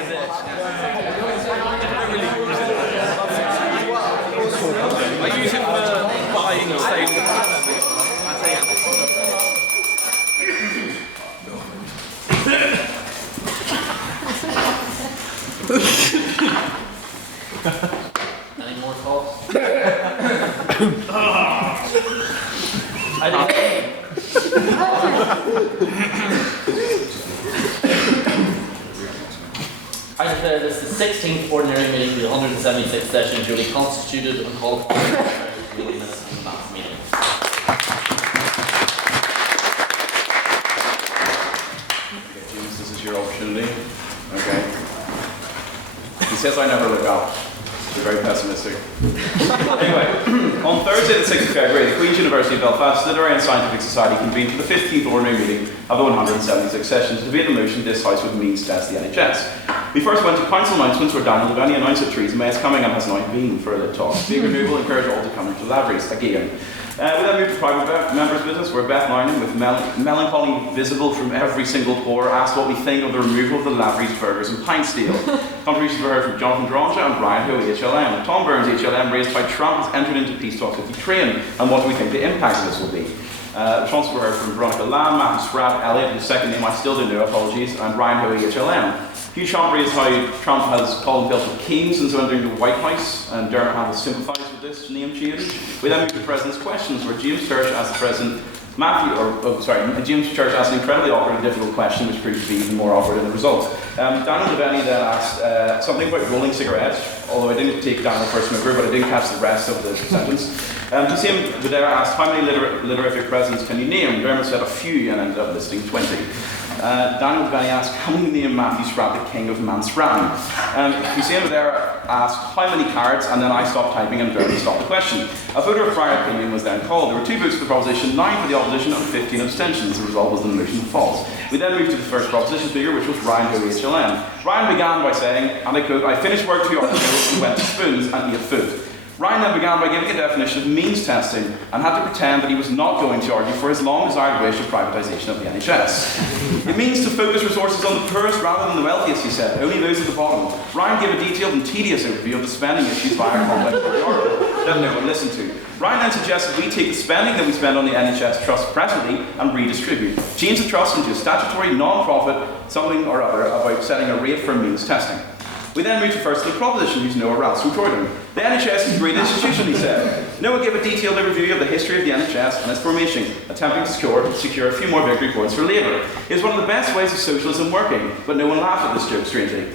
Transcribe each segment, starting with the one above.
I use it for buying and saving. Any more thoughts? I think I declare this the 16th ordinary meeting of the 176th session duly constituted and called for the last meeting. James, this is your opportunity. Okay. He says I never look up. You're very pessimistic. Anyway, on Thursday the 6th of February, the Queen's University of Belfast Literary and Scientific Society convened for the 15th ordinary meeting of the 176th session to debate the motion this House would means test the NHS. We first went to council announcements where Daniel de Valera announced that Theresa May is coming and has now been for a talk. Big removal, encourage all to come into the libraries again. We then moved to private members' business where Beth Lynam, with melancholy visible from every single pore, asked what we think of the removal of the Lavery's burgers and pints deal. Contributions were heard from Jonathan Duranja and Brian Ho, HLM. Tom Burns, HLM, raised by Trump has entered into peace talks with Ukraine, and what do we think the impact of this will be? Responses were heard from Veronica Lamb, Matthew Spratt, Elliot, whose second name I still don't know, apologies, and Brian Ho, HLM. Hugh Chomp raised how Trump has called himself a king since entering the White House, and Dermott has sympathised with this name change. We then moved to the President's questions, where James Church asked the President James Church asked an incredibly awkward and difficult question, which proved to be even more awkward in the result. Daniel de Valera then asked something about rolling cigarettes, although I didn't take Daniel for a smoker, but I didn't catch the rest of the sentence. James Valera asked, how many literary presidents can you name? Dermott said a few and ended up listing 20. Daniel de Valera asked, can we name Matthew Spratt the king of Mansran? James Valera asked, how many cards? And then I stopped typing and Dermott stopped the question. A vote of prior opinion was then called. There were 2 votes for the proposition, 9 for the opposition, and 15 abstentions. The result was the motion false. We then moved to the first proposition speaker, which was Ryan Ho, HLM. Ryan began by saying, and I quote, I finished work 2 hours ago and went to spoons and ate food. Ryan then began by giving a definition of means testing and had to pretend that he was not going to argue for his long desired wish of privatisation of the NHS. It means to focus resources on the poorest rather than the wealthiest, he said, only those at the bottom. Ryan gave a detailed and tedious overview of the spending issues via complex that no one listened to. Ryan then suggested we take the spending that we spend on the NHS Trust presently and redistribute. Change the trust into a statutory non-profit something or other about setting a rate for means testing. We then moved to first the proposition used Noah Ralph Rutoidum. The NHS is a great institution, he said. Noah gave a detailed overview of the history of the NHS and its formation, attempting to secure a few more victory points for Labour. It is one of the best ways of socialism working, but no one laughed at this joke, strangely.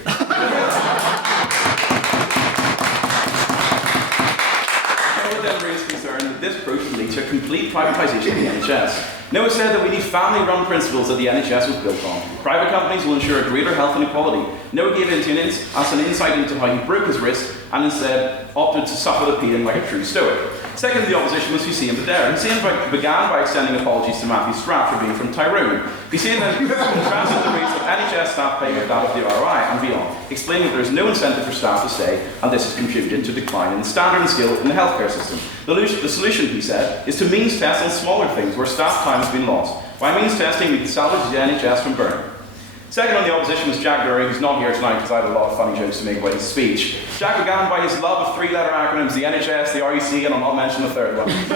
Noah then raised concern that this approach would lead to a complete privatisation of the NHS. Noah said that we need family-run principles that the NHS was built on. Private companies will ensure greater health and equality. Noah gave us an insight into how he broke his wrist and instead opted to suffer the pain like a true stoic. Second to the opposition was Hussein Badr. Hussein began by extending apologies to Matthew Spratt for being from Tyrone. Hussein then contrasted the rates of NHS staff pay with that of the ROI and beyond, explaining that there is no incentive for staff to stay and this has contributed to decline in the standard and skill in the healthcare system. The solution, he said, is to means test on smaller things where staff time has been lost. By means testing, we can salvage the NHS from burning. Second on the opposition was Jack Dury, who's not here tonight because I had a lot of funny jokes to make about his speech. Jack began by his love of 3-letter acronyms, the NHS, the REC, and I'll not mention the third one. Means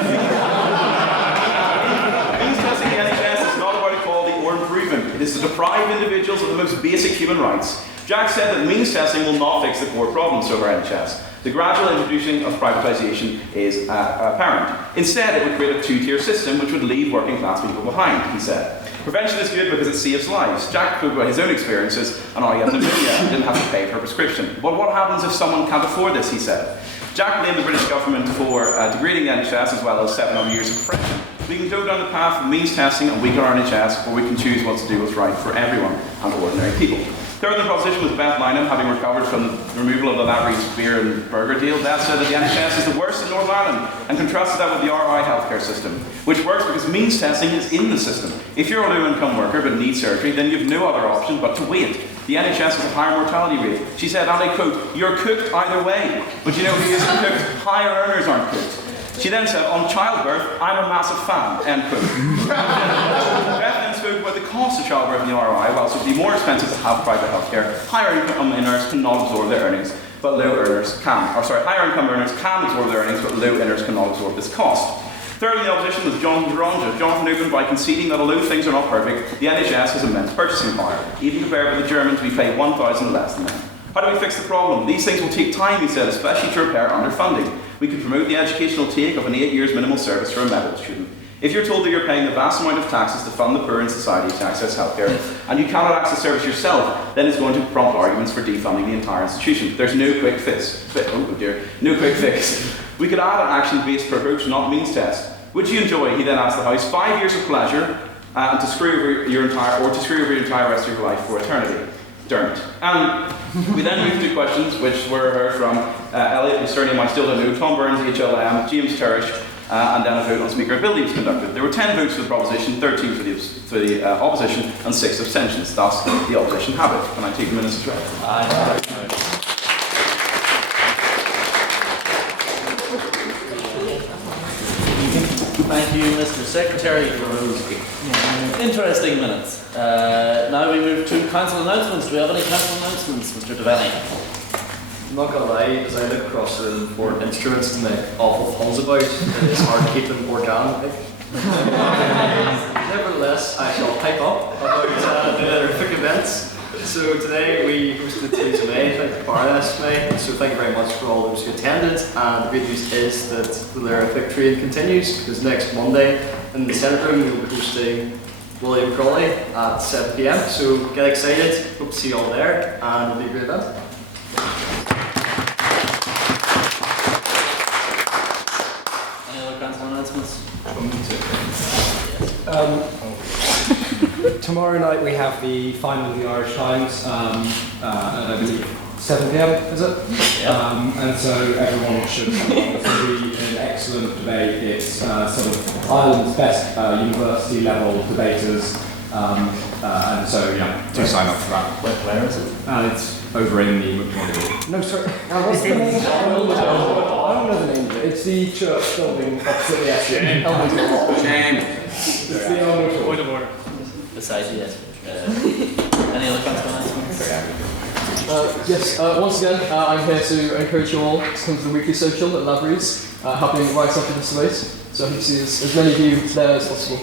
testing the NHS is not about equality or improvement. It is to deprive individuals of the most basic human rights. Jack said that means testing will not fix the core problems of our NHS. The gradual introducing of privatisation is apparent. Instead, it would create a 2-tier system which would leave working class people behind, he said. Prevention is good because it saves lives. Jack spoke about his own experiences and how he had pneumonia and didn't have to pay for a prescription. But what happens if someone can't afford this, he said. Jack blamed the British government for degrading the NHS as well as 700 years of oppression. We can go down the path of means testing and weaken our NHS, or we can choose what to do what's right for everyone and ordinary people. Third in the proposition was Beth Lynam, having recovered from the removal of the Lavery's beer and burger deal. Beth said that the NHS is the worst in Northern Ireland and contrasted that with the RI healthcare system, which works because means testing is in the system. If you're a low-income worker but need surgery, then you have no other option but to wait. The NHS has a higher mortality rate. She said, and I quote, you're cooked either way, but you know who isn't cooked? Higher earners aren't cooked. She then said, on childbirth, I'm a massive fan, end quote. Beth then spoke spoke about the cost of childbirth in the ROI. Whilst it would be more expensive to have private healthcare, higher income earners cannot absorb their earnings, but low earners can. Or sorry, higher income earners can absorb their earnings, but low earners cannot absorb this cost. Third in the opposition was Jonathan Duranja. Jonathan opened by conceding that although things are not perfect, the NHS has immense purchasing power. Even compared with the Germans, we pay 1,000 less than them. How do we fix the problem? These things will take time, he said, especially to repair underfunding. We could promote the educational take of an 8 years minimal service for a medical student. If you're told that you're paying the vast amount of taxes to fund the poor in society to access healthcare, and you cannot access service yourself, then it's going to prompt arguments for defunding the entire institution. There's no quick fix. No quick fix. We could add an action-based approach, not means test. Would you enjoy, he then asked the House, 5 years of pleasure and to screw over your entire rest of your life for eternity? Dermott. We then moved to questions which were heard from Elliot, whose surname I still don't know, Tom Burns, HLM, James Terrish, and then a vote on Speaker ability was conducted. There were 10 votes for the proposition, 13 for the opposition, and 6 abstentions. Thus, the opposition have it. Can I take the minutes as read? Aye. Thank you, Mr. Secretary, for those interesting minutes. Now we move to council announcements. Do we have any council announcements, Mr. de Valera? I'm not gonna lie, as I look across the room for instruments to make awful puns about, it's hard to keep them organic. Nevertheless, I shall pipe up about the horrific events. So today we hosted the Teams May, like the Baroness May, so thank you very much for all those who attended. And the good news is that the lyric train continues, because next Monday in the Senate room we'll be hosting William Crawley at 7 PM. So get excited, hope to see you all there, and it'll be a great event. Any other council announcements? Tomorrow night we have the final of the Irish Times, at I believe 7 PM, is it? Yeah. And so everyone should come along. It's going to be an excellent debate. It's sort of Ireland's best university level debaters, and so yeah, do sign up for that. Where is it? It's over in the McDonald. No, sorry. What's the name? I don't know the name of it. It's the church building opposite the SU. Shame. It's the Elmwood. Point of order. Besides, yes. Any other council announcements? Yes, once again, I'm here to encourage you all to come to the weekly social at Lavery's, happening right after this debate. So I hope to see as many of you there as possible.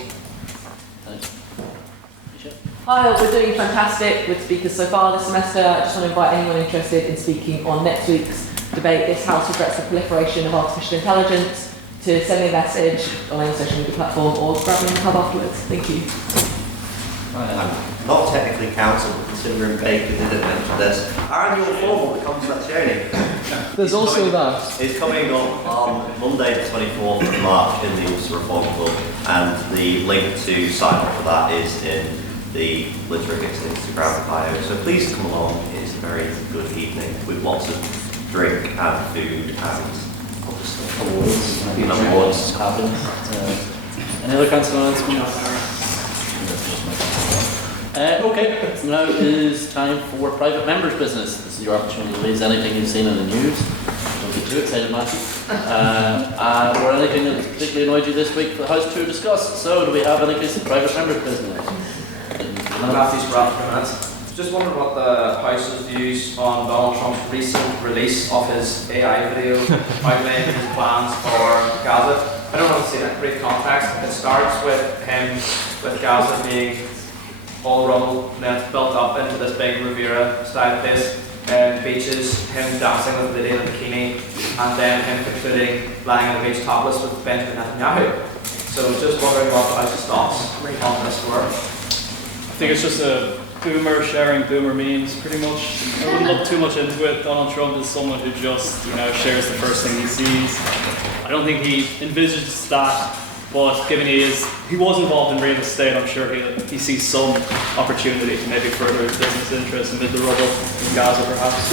Hi, we're doing fantastic with speakers so far this semester. I just want to invite anyone interested in speaking on next week's debate. This House regrets the proliferation of artificial intelligence to send me a message on any social media platform or grab me in the pub afterwards. Thank you. I'm not technically council, but considering Baker didn't mention this, our annual forum will come to that journey. There's also that. It's coming up on Monday the 24th of March in the Ulster Reform Club, and the link to sign up for that is in the Liz Ricketts Instagram bio. So please come along, it's a very good evening with lots of drink and food and other stuff. Awards happening. Any other council announcements? Okay, now it is time for private members' business. This is your opportunity to raise anything you've seen in the news. Don't get too excited, Massey. Or anything that particularly annoyed you this week for the House to discuss. So, do we have any case of private members' business? Matthew's just wondering what the House's views on Donald Trump's recent release of his AI video outlining his plans for Gaza. I don't want to see that brief context. It starts with him, with Gaza being all rubble, and then it's built up into this big Riviera style place, beaches, him dancing with a lady in a bikini, and then him concluding lying on the beach topless with Benjamin Netanyahu. So just wondering what the House's thoughts on this were. I think it's just a boomer sharing boomer memes, pretty much. I wouldn't look too much into it. Donald Trump is someone who just, shares the first thing he sees. I don't think he envisages that, but given he was involved in real estate, I'm sure he sees some opportunity to maybe further his business interests amid the rubble in Gaza, perhaps.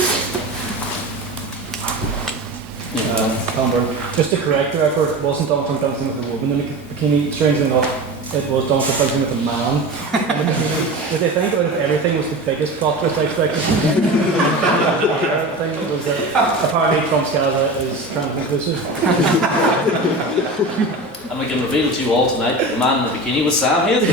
Just to correct the record, it wasn't Donald Trump dancing with a woman in a bikini. Strangely enough, it was Donald Trump dancing with a man in a bikini. Did they think out of everything was the biggest plot twist I expected? Thing was that apparently Trump's Gaza is trans inclusive. And we can reveal to you all tonight that the man in the bikini was Sam Hayes.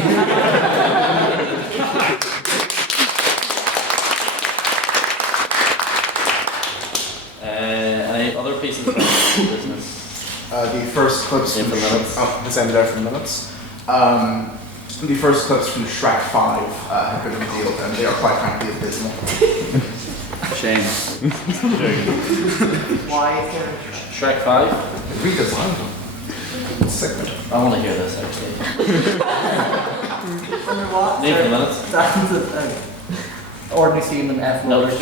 Any other pieces of business? The first clips from minutes. This ended there for minutes. The first clips from Shrek 5 have been revealed, and they are quite frankly abysmal. Shame. Why is there Shrek 5? Redesigned them. It's sickening. I want to hear this actually. under what? Name for the minutes. Ordinary seeing them F No. motors.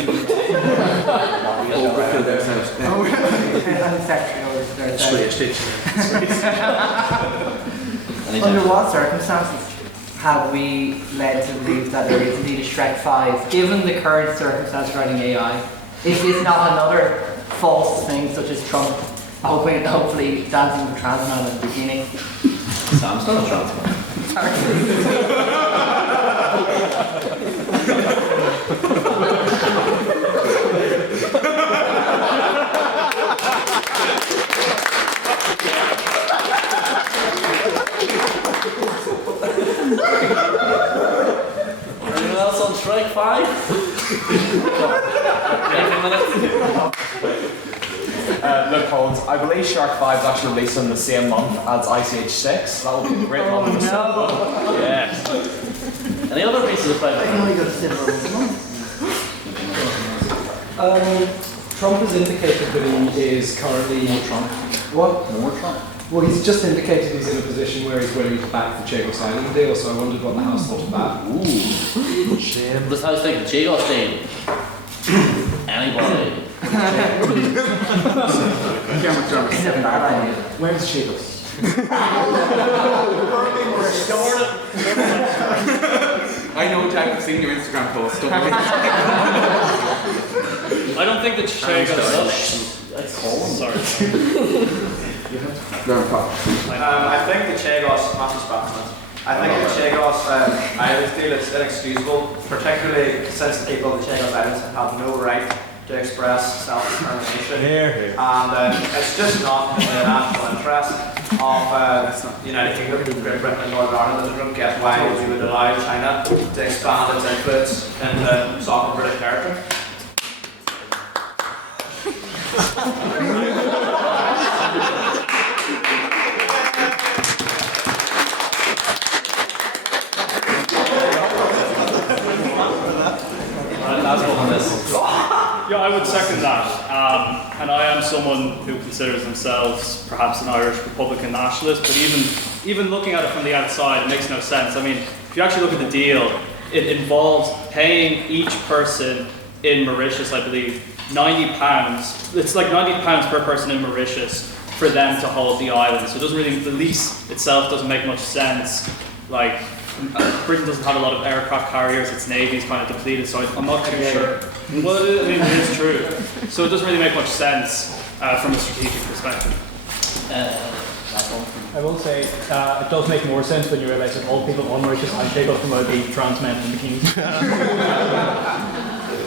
Under what circumstances have we led to believe that there is indeed a Shrek 5, given the current circumstance regarding AI? Is this not another false thing such as Trump hopefully dancing with trans man at the beginning? Sam's not a trans man. Anyone else on Shrek 5? Look, Holmes, I believe Shark 5 is actually released in the same month as ICH 6. That would be a great month for cinema. Yes. Any other pieces of private? Trump has indicated that he is currently... More Trump. What? More Trump. Well, he's just indicated he's in a position where he's willing to back the Chagos Island deal, so I wondered what the House thought of that. Ooh. This house taking the Chagos deal. Anybody? Where's Chagos? I know, Jack, I've seen your Instagram post. Don't worry. I don't think the Chagos. Sorry. I think the Chagos, Massey's batsman. I think the Chagos Islands deal is inexcusable, particularly since the people of the Chagos Islands have no right to express self-determination. And it's just not in the national interest of the United Kingdom, Great Britain and Northern Ireland. I don't get why we would allow China to expand its influence into sovereign British territory. Yeah, I would second that. And I am someone who considers themselves perhaps an Irish Republican nationalist, but even looking at it from the outside, it makes no sense. I mean, if you actually look at the deal, it involves paying each person in Mauritius, I believe, £90. It's like £90 per person in Mauritius for them to hold the island. So it doesn't really, the lease itself doesn't make much sense. Like, Britain doesn't have a lot of aircraft carriers, its navy is kind of depleted, so I'm not too sure. Well, I mean, it is true. So it doesn't really make much sense from a strategic perspective. I will say it does make more sense when you realise that all people on Mauritius and Chagos come out the trans men in bikinis.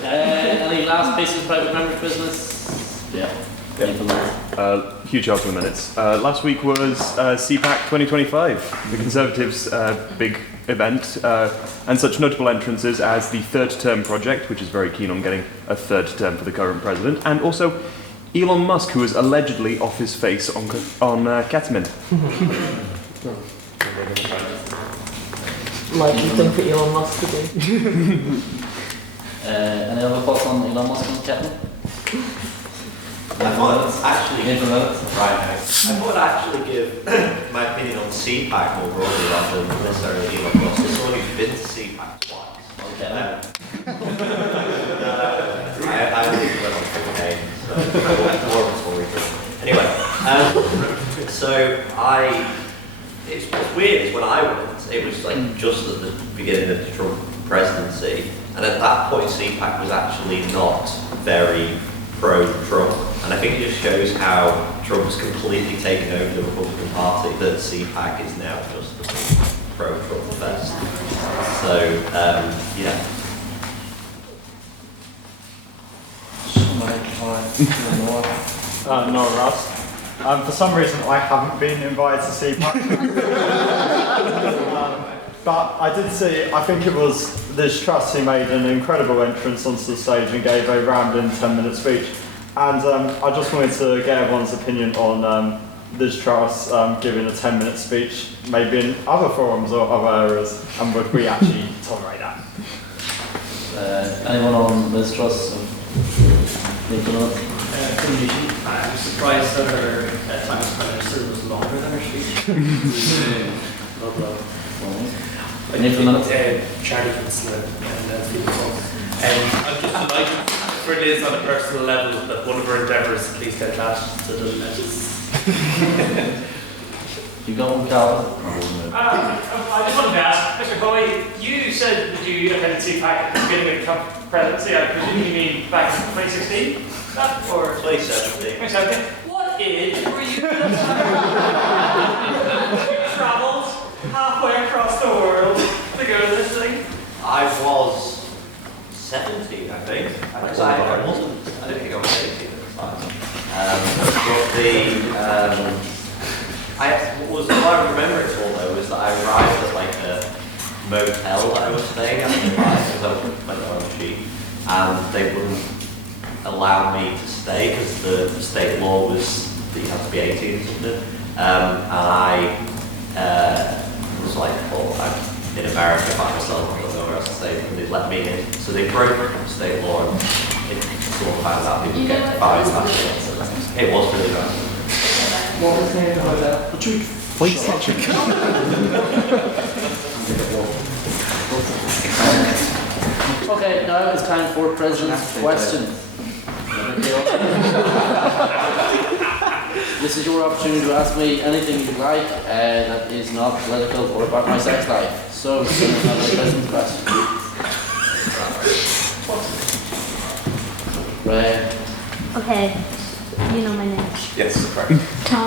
Any last pieces of private members' business? Yeah. Huge help in the minutes. Last week was CPAC 2025, the Conservatives' big event, and such notable entrances as the Third Term Project, which is very keen on getting a third term for the current president, and also Elon Musk, who is allegedly off his face on ketamine. Likely thing for Elon Musk to do. Any other thoughts on Elon Musk and ketamine? I thought actually, right now. I thought I'd actually give my opinion on CPAC more broadly rather than necessarily Elon Musk. As someone who's been to CPAC twice. Okay. I think went on 4 days, so more of a story. Anyway, so what's weird is when I went, it was like just at the beginning of the Trump presidency, and at that point CPAC was actually not very pro-Trump, and I think it just shows how Trump has completely taken over the Republican Party, that CPAC is now just the pro-Trump fest. So, yeah. No, Ross. For some reason, I haven't been invited to CPAC. But I did see, I think it was Liz Truss who made an incredible entrance onto the stage and gave a rambling 10-minute speech. And I just wanted to get everyone's opinion on Liz Truss giving a 10-minute speech, maybe in other forums or other areas, and would we actually tolerate that? Anyone on Liz Truss? McDonald? I'm surprised that her time as Prime Minister was longer than her speech. Charlie Kinsler and Theo. I'm just delighted for Liz on a personal level that one of her endeavours at least attached to the letters. You got one, Calvin? I just wanted to ask, Mr. Coy, you said that you attended CPAC at the beginning of the Trump presidency. I presume you mean back in 2016? That or 2017. 2017. What age were you? You travelled halfway across the world to go to this thing? I was 17, I think. I didn't think I was 18 at the time. What I remember it all though was that I arrived at like a motel that I was staying at because I was my own sheet, and they wouldn't allow me to stay because the state law was that you have to be 18 or something. And I was like, well, I'm in America by myself, I don't know where else to stay, and they let me in. So they broke state law and someone found out people get fined that shit. So it was really bad. What was the name of the hotel? Okay, now it's time for President's questions. This is your opportunity to ask me anything you'd like that is not political or about my sex life. So, President's question. Ray. Okay, you know my name. Yes, correct. The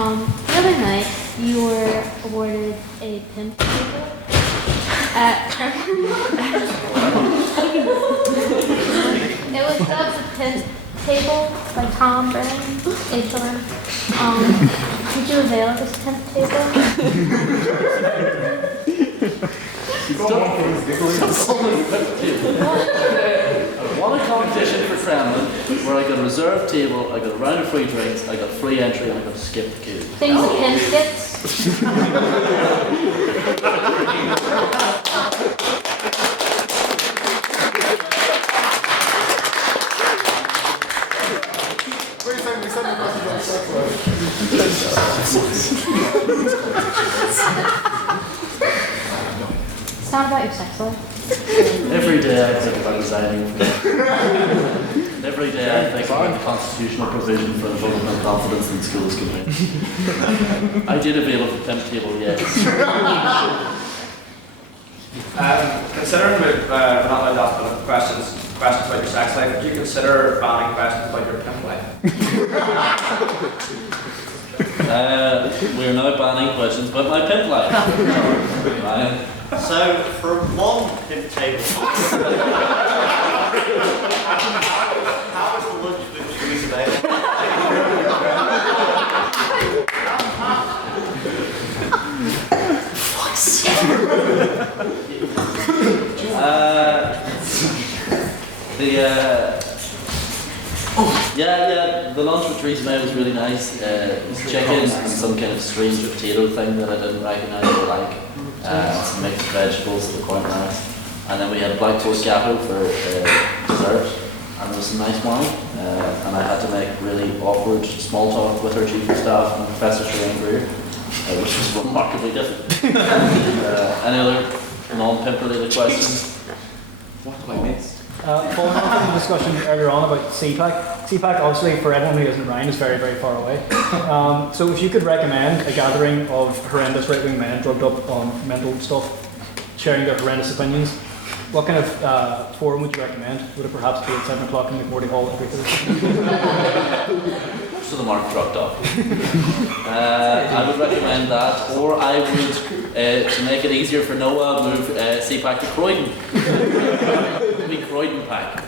other night, you were awarded a pimp table at It was dubbed the pimp table by Tom Brennan, HLM. Did you avail of this pimp table? I won a competition for Kremlin where I got a reserved table, I got a round of free drinks, I got free entry, and I got to skip the queue. Things a pimp gets. It's not about your sex life. Every day I think about resigning. Every day I think about the constitutional provision for the vote of no confidence in schools committee. I did avail of the pimp table, yes. Considering we're not allowed to ask questions about your sex life, do you consider banning questions about your pimp life? We're now banning questions about my pimp life. So, from one pimp table, how was the lunch with trees available? The lunch with Theresa May was really nice. It was chicken and some kind of strange potato thing that I didn't recognise or like. Some mixed vegetables that were quite nice. And then we had a black forest gatto for dessert. And there was some nice wine. And I had to make really awkward small talk with her chief of staff and Professor Ciarán, which was remarkably different. Any other non-pimp related questions? What do I miss? Following on from the discussion earlier on about CPAC, CPAC obviously for everyone who isn't around is very, very far away. So if you could recommend a gathering of horrendous right-wing men drugged up on mental stuff, sharing their horrendous opinions, what kind of forum would you recommend? Would it perhaps be at 7 o'clock in McMullin Hall every Thursday? So the mark dropped off. I would recommend that, or I would, to make it easier for Noah, move CPAC to Croydon. Be Croydon Pack.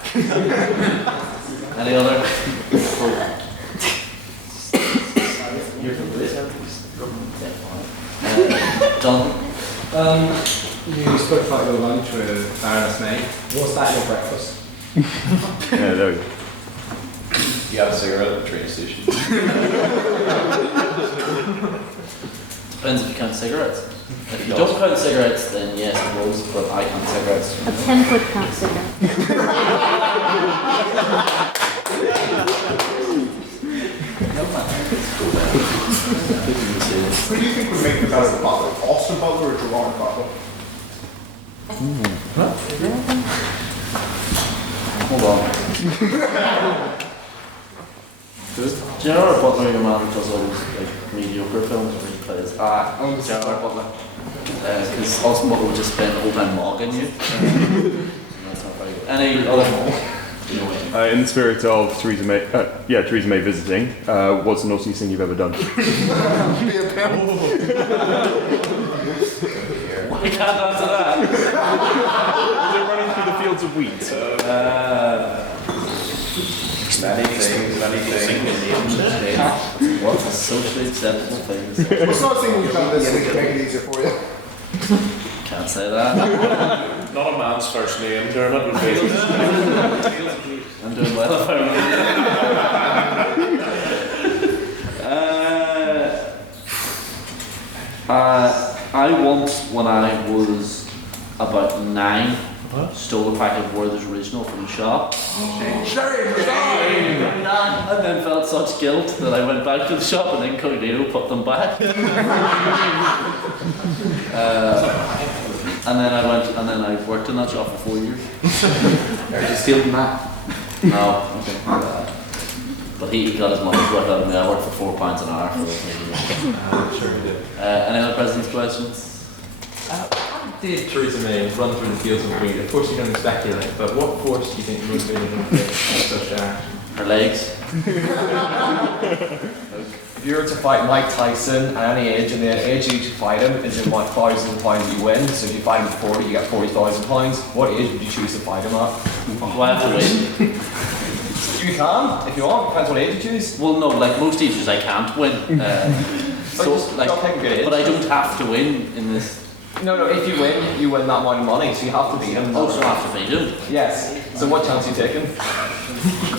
Any other? hear from Louise. Jonathan? You spoke about your lunch with Baroness May. Was that your breakfast? Yeah, there we go. You have a cigarette at the train station. Depends if you count cigarettes. If you don't count cigarettes, then yes, it was, but I count cigarettes. A 10-foot count cigarette. Who do you think would make the better butler? Austin Butler or Jerome Butler? Hold on. Gerard Butler, your man, does all those like mediocre films where he plays. Gerard Butler. Because Austin Butler would just spend the whole time mocking you. That's not very good. Any other? In the spirit of Theresa May visiting, what's the naughtiest thing you've ever done? Be a pimp. I can't answer that. Is it running through the fields of wheat? Many things. What's a socially acceptable thing? What's not saying we've done this week to make it easier for you? Can't say that. Not a man's first name, Dermott would be. I'm doing well if I once, when I was about 9, stole a packet of Werther's Original from the shop. Shame! And then felt such guilt that I went back to the shop and incognito put them back. And then I worked in that shop for 4 years. Did you steal from that? No. But he got his money's worth out of me. I worked for £4 an hour for those years. Sure you did. Any other president's questions? Did Theresa May run through the fields of wheat? Of course you can speculate, but what force do you think motivated her to take such action? Her legs. If you were to fight Mike Tyson at any age, and the age you should fight him is in what £1,000 you win. So if you fight him at 40, you get £40,000. What age would you choose to fight him at? Do I have to win? You can, if you want. Depends what age you choose. Well, no, like most ages I can't win. But I don't have to win in this. No, if you win that amount of money, so you have to beat him. Also have to beat him? Yes. So what chance are you taking?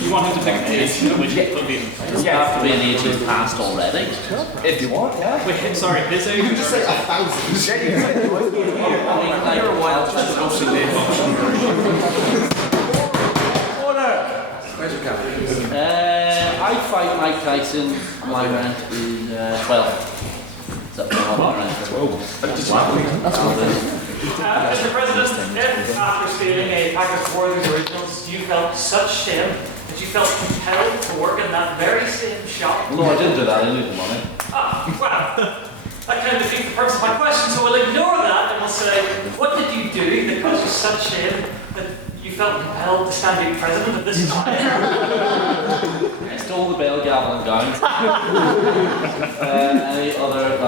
You want him to pick an age, which he could be. Does it have to be an age he's passed already? If you want, yeah. Wait, sorry, his age? You just say 1,000. Yeah, you can say it. You're a wild Order! Where's your cap? I fight Mike Tyson. My rank is 12. Is that my rank? 12. Mr. President, if after stealing a pack of Werther's Originals you felt such shame that you felt compelled to work in that very same shop? No, I didn't do that. I needed the money. Well, that kind of defeats the purpose of my question, so we'll ignore that and we'll say, what did you do that caused you such shame that you felt compelled to stand being president at this time? I stole the bell, gavel and gown. Any other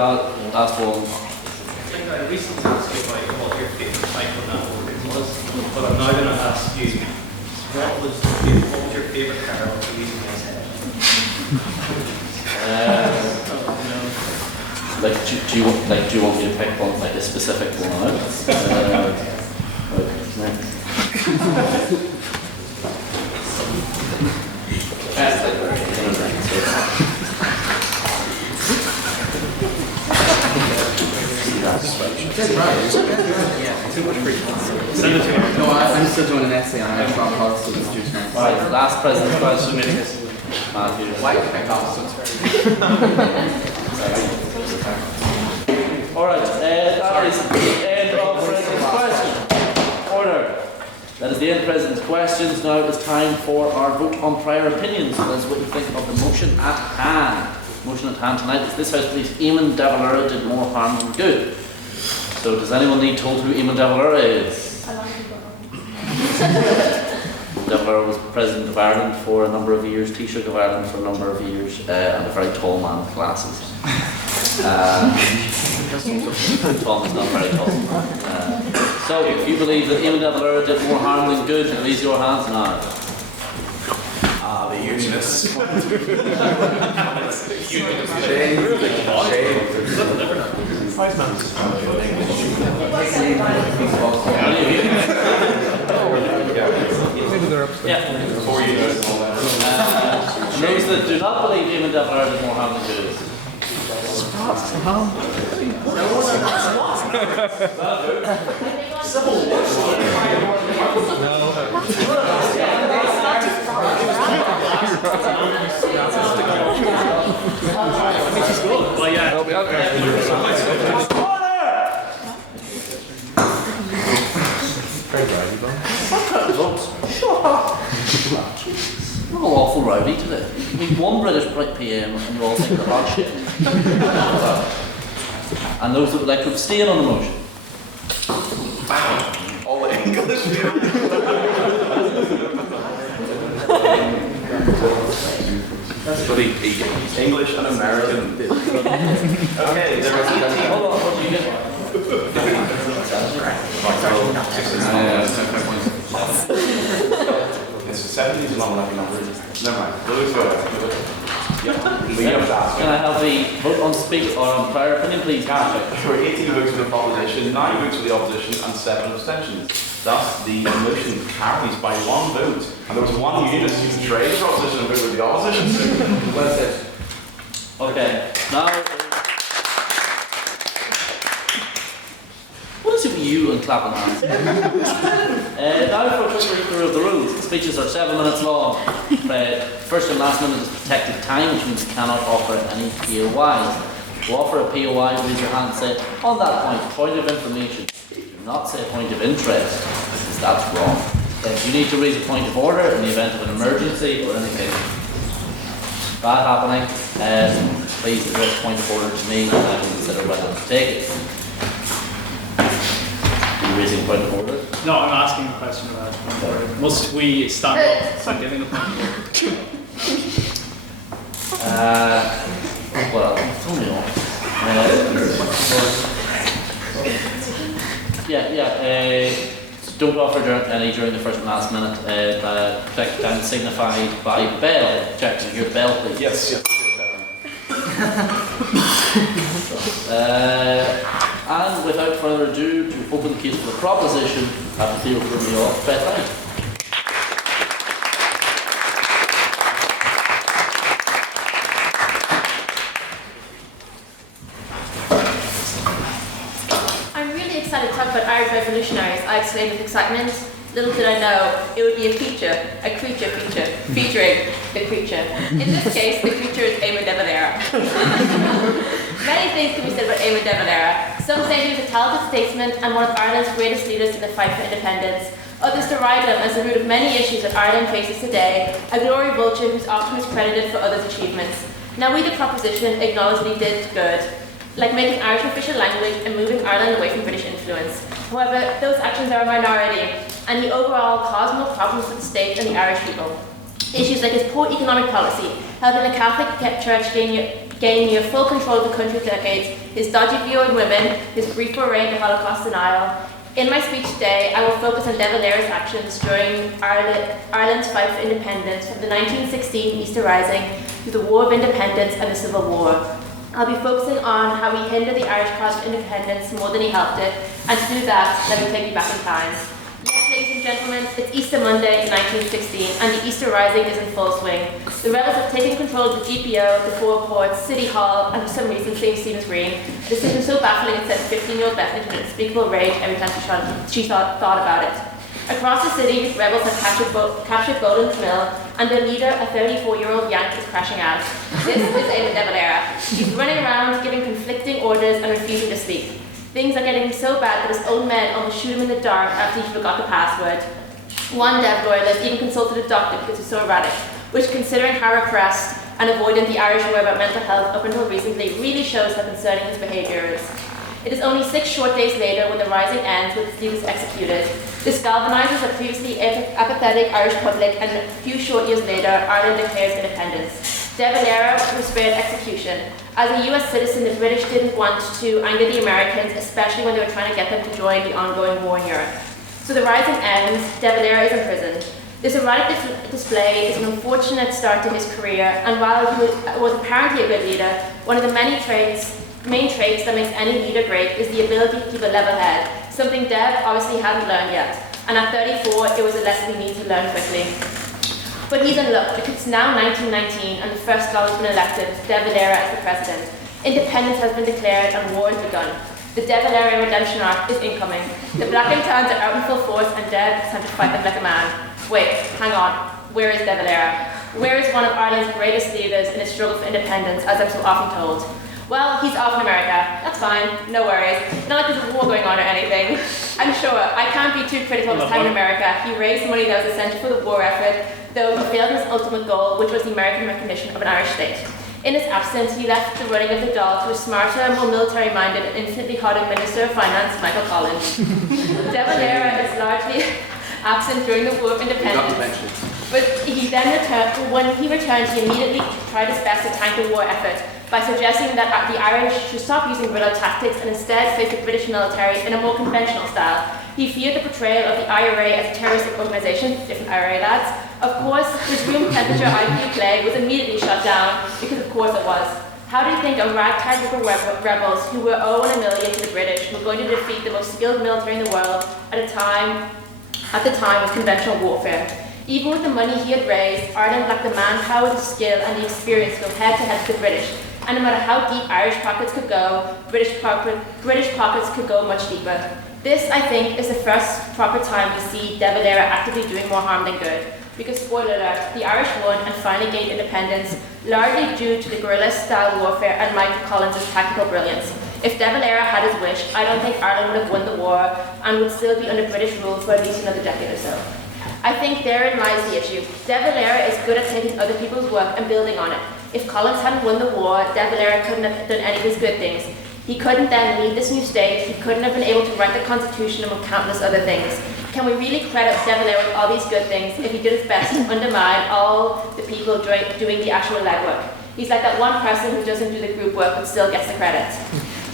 last one? I recently asked you about what your favourite type on that organ was, but I'm now going to ask you, what was your favourite carol to use in his head? Do you want me to pick one, like a specific one out? Next. No, I'm still doing an essay on electoral policy. Right, last president's question. Matthew. Why did I talk so Alright, that is the end of President's question. Order. That is the end of President's questions. Now it's time for our vote on prior opinions. So that's what you think of the motion at hand. Motion at hand tonight is this House believes Éamon de Valera did more harm than good. So does anyone need told who Éamon de Valera is? De Valera was President of Ireland for a number of years, Taoiseach of Ireland for a number of years, and a very tall man with glasses. Tom is not very tall. So if you believe that Éamon de Valera did more harm than good, raise your hands now. The years Unionists. Those that do not believe Éamon de Valera is more harm than good. Well, yeah. We're all awful rowdy today. I mean, one British PM and you all think they're hot shit. And those that would like to abstain on the motion. All the English That's really English and American. Okay, there are 18. Hold on, what do you get? It's 70 is not lucky number. Never mind. Louis, go ahead. Can I have the vote on speak or on prior opinion, please? There were 18 votes for the proposition, 9 votes for the opposition, and 7 abstentions. Thus, the motion carries by 1 vote. And there was 1 unionist who betrayed the proposition and voted with the opposition. That's it. Okay, now. What is it with you and clapping hands? Now for a quick read-through of the rules. The speeches are 7 minutes long. First and last minute is protected time, which means you cannot offer any POIs. To offer a POI, raise your hand and say, on that point of information. Do not say point of interest, because that's wrong. You need to raise a point of order in the event of an emergency or anything bad happening. Please address point of order to me and I will consider whether to take it. Raising a point of order? No, I'm asking a question about point of order. Must we stand up for giving a point of order? Well, it's only on. Don't offer any during the first and last minute. Protected time signified by bell. Check to your bell, please. Yes. And without further ado, to open the case for the proposition, have Theo from the off. Beth, I'm really excited to talk about Irish revolutionaries. I exclaimed with excitement. Little did I know it would be a creature featuring the creature. In this case, the creature is Éamon de Valera. Many things can be said about Éamon de Valera. Some say he was a talented statesman and one of Ireland's greatest leaders in the fight for independence. Others deride him as the root of many issues that Ireland faces today, a glory vulture who's often is credited for others' achievements. Now we, the proposition, acknowledge that he did good, like making Irish official language and moving Ireland away from British influence. However, those actions are a minority, and he overall caused more problems for the state and the Irish people. Issues like his poor economic policy, helping the Catholic Church gain near full control of the country for decades, his dodgy view on women, his brief foray into Holocaust denial. In my speech today, I will focus on de Valera's actions during Ireland's fight for independence from the 1916 Easter Rising to the War of Independence and the Civil War. I'll be focusing on how he hindered the Irish cause for independence more than he helped it, and to do that, let me take you back in time. Yes, ladies and gentlemen, it's Easter Monday 1916, and the Easter Rising is in full swing. The rebels have taken control of the GPO, the Four Courts, City Hall, and for some reason St. Stephen's Green. A decision so baffling it sent 15-year-old Beth into an unspeakable rage every time she thought about it. Across the city, rebels have captured Boland's Mill, and their leader, a 34-year-old Yank, is crashing out. This is Éamon de Valera. He's running around giving conflicting orders and refusing to speak. Things are getting so bad that his own men almost shoot him in the dark after he forgot the password. One Dev loyalist even consulted a doctor because he was so erratic, which, considering how repressed and avoidant the Irish were about mental health up until recently, really shows how concerning his behaviour is. It is only 6 short days later when the rising ends with its leaders executed. This galvanizes a previously apathetic Irish public, and a few short years later, Ireland declares independence. De Valera was spared execution. As a US citizen, the British didn't want to anger the Americans, especially when they were trying to get them to join the ongoing war in Europe. So the rising ends, De Valera is imprisoned. This erratic display is an unfortunate start to his career, and while he was apparently a good leader, one of the main traits that makes any leader great is the ability to keep a level head, something Dev obviously hadn't learned yet, and at 34 it was a lesson he needed to learn quickly. But he's in luck, because it's now 1919 and the first dollar has been elected, De Valera as the president. Independence has been declared and war has begun. The De Valera redemption arc is incoming. The Black and Tans are out in full force and Dev is time to fight them like a man. Wait, hang on. Where is De Valera? Where is one of Ireland's greatest leaders in its struggle for independence, as I'm so often told? Well, he's off in America. That's fine, no worries. Not like there's a war going on or anything. I'm sure I can't be too critical of his time in America. He raised money that was essential for the war effort, though he failed in his ultimate goal, which was the American recognition of an Irish state. In his absence, he left the running of the doll to a smarter, more military-minded, and infinitely hotter Minister of Finance, Michael Collins. De Valera is largely absent during the War of Independence, but when he returned, he immediately tried his best to tank the war effort by suggesting that the Irish should stop using guerrilla tactics and instead face the British military in a more conventional style. He feared the portrayal of the IRA as a terroristic organisation, different IRA lads. Of course, his room temperature IQ play was immediately shut down, because of course it was. How do you think a ragtag group of rebels who were 0-1 million to the British were going to defeat the most skilled military in the world at the time of conventional warfare? Even with the money he had raised, Ireland lacked the manpower, the skill, and the experience to go head-to-head with the British. And no matter how deep Irish pockets could go, British pockets could go much deeper. This, I think, is the first proper time we see De Valera actively doing more harm than good. Because, spoiler alert, the Irish won and finally gained independence, largely due to the guerrilla-style warfare and Michael Collins' tactical brilliance. If De Valera had his wish, I don't think Ireland would have won the war and would still be under British rule for at least another decade or so. I think therein lies the issue. De Valera is good at taking other people's work and building on it. If Collins hadn't won the war, De Valera couldn't have done any of his good things. He couldn't then lead this new state, he couldn't have been able to write the Constitution among countless other things. Can we really credit De Valera with all these good things if he did his best to undermine all the people doing the actual legwork? He's like that one person who doesn't do the group work but still gets the credit.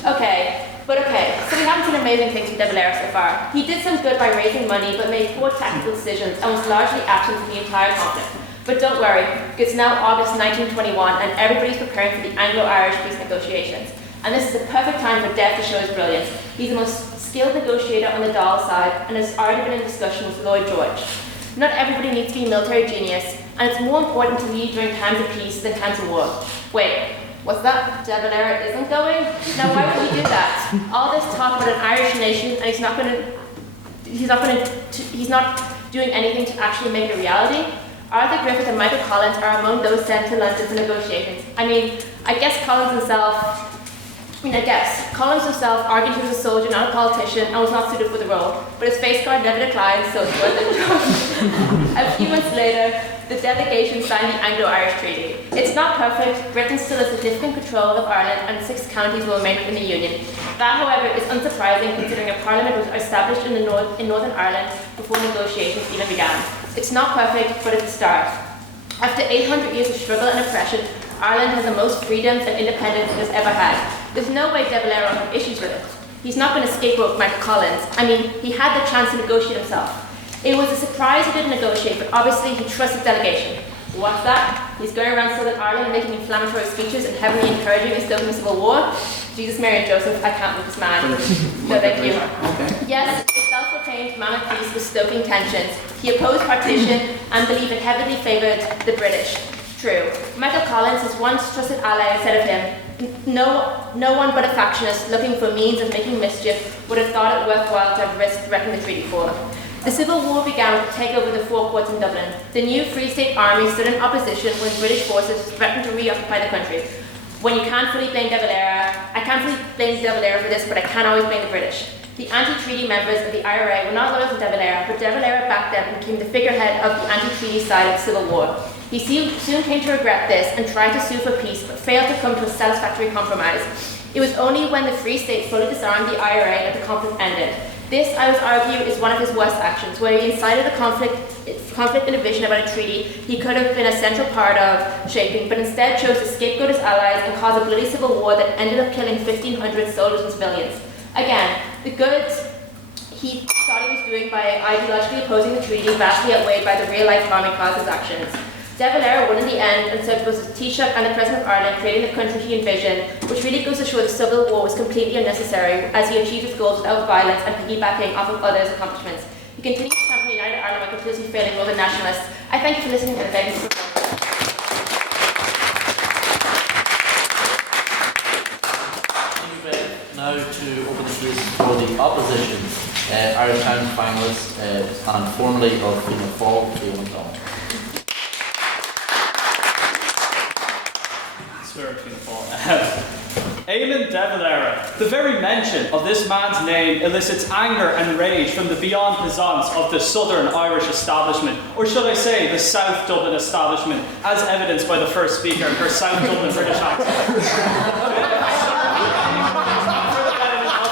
Okay, so we haven't seen amazing things from De Valera so far. He did some good by raising money but made poor tactical decisions and was largely absent from the entire conflict. But don't worry, it's now August 1921 and everybody's preparing for the Anglo-Irish peace negotiations. And this is the perfect time for Dev to show his brilliance. He's the most skilled negotiator on the Dáil side and has already been in discussion with Lloyd George. Not everybody needs to be a military genius, and it's more important to lead during times of peace than times of war. Wait, what's that? De Valera isn't going? Now why would he do that? All this talk about an Irish nation, and he's not doing anything to actually make it a reality? Arthur Griffith and Michael Collins are among those sent to London for negotiations. I guess Collins himself argued he was a soldier, not a politician, and was not suited for the role. But his face card never declined, so it's worth it. A few months later, the delegation signed the Anglo-Irish Treaty. It's not perfect. Britain still has significant control of Ireland, and 6 counties will remain within the Union. That, however, is unsurprising considering a parliament was established in Northern Ireland before negotiations even began. It's not perfect, but it's a start. After 800 years of struggle and oppression, Ireland has the most freedoms and independence it has ever had. There's no way De Valera will have issues with it. He's not going to scapegoat Michael Collins. He had the chance to negotiate himself. It was a surprise he didn't negotiate, but obviously he trusts the delegation. What's that? He's going around Southern Ireland making inflammatory speeches and heavily encouraging a stoking civil war? Jesus, Mary and Joseph, I can't with this man. No, thank you. Yes, the self-proclaimed man of peace was stoking tensions. He opposed partition and believed it heavily favoured the British. True. Michael Collins, his once trusted ally, said of him, no one but a factionist looking for means of making mischief would have thought it worthwhile to have risked wrecking the treaty for. The Civil War began with the takeover of the forecourts in Dublin. The new Free State Army stood in opposition when British forces threatened to reoccupy the country. When you can't fully blame De Valera, I can't fully blame De Valera for this, but I can always blame the British. The anti-treaty members of the IRA were not loyal to De Valera, but De Valera backed them and became the figurehead of the anti-treaty side of the Civil War. He soon came to regret this and tried to sue for peace, but failed to come to a satisfactory compromise. It was only when the Free State fully disarmed the IRA that the conflict ended. This, I would argue, is one of his worst actions, where he incited a conflict and division about a treaty he could have been a central part of shaping, but instead chose to scapegoat his allies and cause a bloody civil war that ended up killing 1,500 soldiers and civilians. Again, the goods he thought he was doing by ideologically opposing the treaty vastly outweighed by the real-life harm it caused his actions. De Valera won in the end and said both the Taoiseach and the President of Ireland creating the country he envisioned, which really goes to show the civil war was completely unnecessary as he achieved his goals without violence and piggybacking off of others' accomplishments. He continues to champion United Ireland by completely failing Northern nationalists. I thank you for listening and thank you for Now to open the case for the opposition, Irish Times finalist and formerly of Fianna Fáil, Theo McDonald. Éamon de Valera. The very mention of this man's name elicits anger and rage from the beyond pleasance of the southern Irish establishment, or should I say the South Dublin establishment, as evidenced by the first speaker and her South Dublin British accent.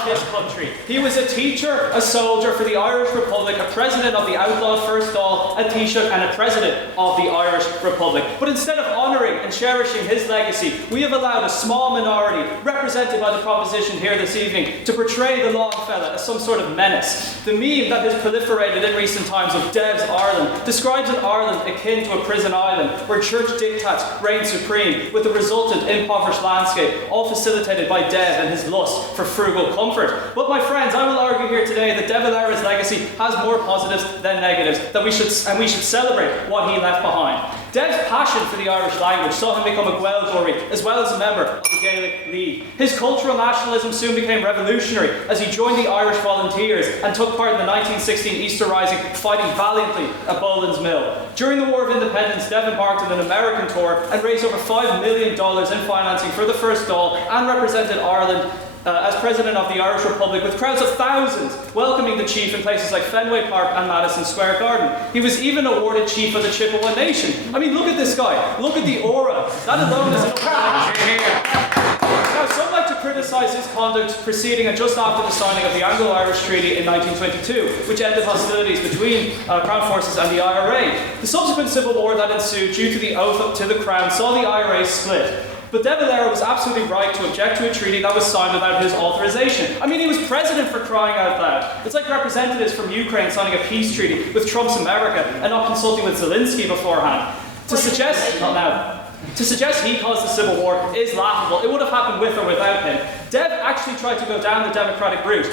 His country. He was a teacher, a soldier for the Irish Republic, a president of the outlawed First Dáil, a Taoiseach and a president of the Irish Republic. But instead of honouring and cherishing his legacy, we have allowed a small minority, represented by the proposition here this evening, to portray the Longfella as some sort of menace. The meme that has proliferated in recent times of Dev's Ireland describes an Ireland akin to a prison island where church diktats reign supreme, with the resultant impoverished landscape, all facilitated by Dev and his lust for frugal comfort. But my friends, I will argue here today that De Valera's legacy has more positives than negatives, that we should celebrate what he left behind. Dev's passion for the Irish language saw him become a Gaelgori as well as a member of the Gaelic League. His cultural nationalism soon became revolutionary as he joined the Irish Volunteers and took part in the 1916 Easter Rising, fighting valiantly at Boland's Mill. During the War of Independence, Dev embarked on an American tour and raised over $5 million in financing for the First Dáil and represented Ireland as President of the Irish Republic, with crowds of thousands welcoming the chief in places like Fenway Park and Madison Square Garden. He was even awarded Chief of the Chippewa Nation. I mean, look at this guy. Look at the aura. That alone is enough to here. Now, some like to criticise his conduct preceding and just after the signing of the Anglo-Irish Treaty in 1922, which ended hostilities between Crown forces and the IRA. The subsequent civil war that ensued due to the oath to the Crown saw the IRA split. But De Valera was absolutely right to object to a treaty that was signed without his authorization. I mean, he was president, for crying out loud. It's like representatives from Ukraine signing a peace treaty with Trump's America and not consulting with Zelensky beforehand. To suggest he caused the civil war is laughable. It would have happened with or without him. Dev actually tried to go down the democratic route.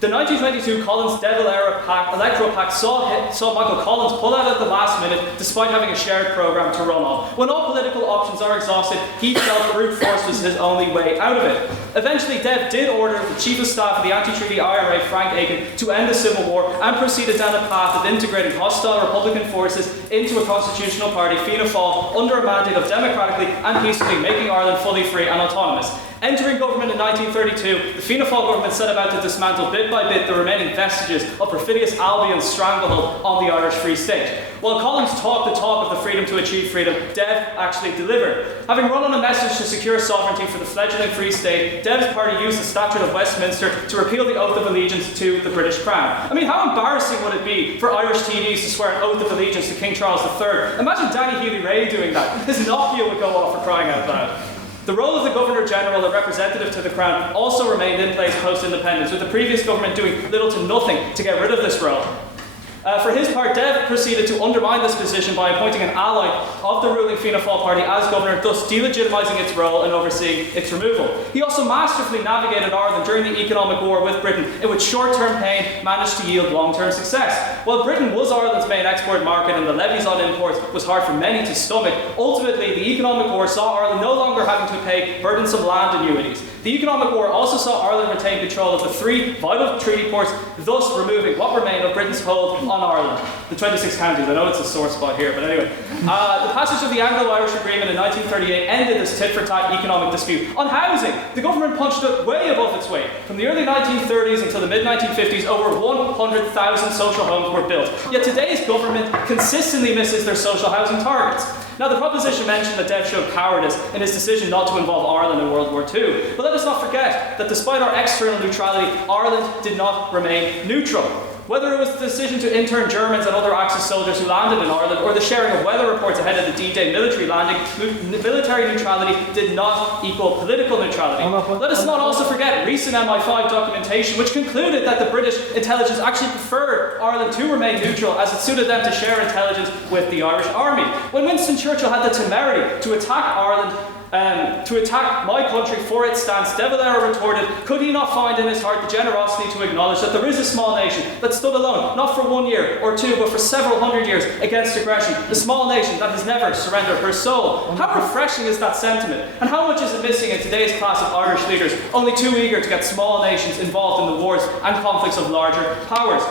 The 1922 Collins-De Valera electoral pact saw Michael Collins pull out at the last minute despite having a shared programme to run on. When all political options are exhausted, he felt brute force was his only way out of it. Eventually, Dev did order the Chief of Staff of the anti-treaty IRA, Frank Aiken, to end the Civil War and proceeded down a path of integrating hostile Republican forces into a constitutional party, Fianna Fáil, under a mandate of democratically and peacefully making Ireland fully free and autonomous. Entering government in 1932, the Fianna Fáil government set about to dismantle bit by bit the remaining vestiges of perfidious Albion's stranglehold on the Irish Free State. While Collins talked the talk of the freedom to achieve freedom, Dev actually delivered. Having run on a message to secure sovereignty for the fledgling Free State, Dev's party used the Statute of Westminster to repeal the oath of allegiance to the British Crown. I mean, how embarrassing would it be for Irish TDs to swear an oath of allegiance to King Charles III? Imagine Danny Healy-Rae doing that. His Nokia would go off for crying out loud. The role of the Governor-General, a representative to the Crown, also remained in place post-independence, with the previous government doing little to nothing to get rid of this role. For his part, Dev proceeded to undermine this position by appointing an ally of the ruling Fianna Fáil party as governor, thus delegitimizing its role and overseeing its removal. He also masterfully navigated Ireland during the economic war with Britain, in which short-term pain managed to yield long-term success. While Britain was Ireland's main export market and the levies on imports was hard for many to stomach, ultimately the economic war saw Ireland no longer having to pay burdensome land annuities. The economic war also saw Ireland retain control of the 3 vital treaty ports, thus removing what remained of Britain's hold on Ireland. The 26 counties, I know it's a sore spot here, but anyway. The passage of the Anglo-Irish Agreement in 1938 ended this tit-for-tat economic dispute. On housing, the government punched it way above its weight. From the early 1930s until the mid-1950s, over 100,000 social homes were built. Yet today's government consistently misses their social housing targets. Now, the proposition mentioned that Dev showed cowardice in his decision not to involve Ireland in World War II. But let us not forget that despite our external neutrality, Ireland did not remain neutral. Whether it was the decision to intern Germans and other Axis soldiers who landed in Ireland, or the sharing of weather reports ahead of the D-Day military landing, military neutrality did not equal political neutrality. Let us not also forget recent MI5 documentation, which concluded that the British intelligence actually preferred Ireland to remain neutral, as it suited them to share intelligence with the Irish Army. When Winston Churchill had the temerity to attack Ireland, to attack my country for its stance, De Valera retorted, could he not find in his heart the generosity to acknowledge that there is a small nation that stood alone, not for 1 year or two, but for several hundred years against aggression, a small nation that has never surrendered her soul? How refreshing is that sentiment? And how much is it missing in today's class of Irish leaders, only too eager to get small nations involved in the wars and conflicts of larger powers?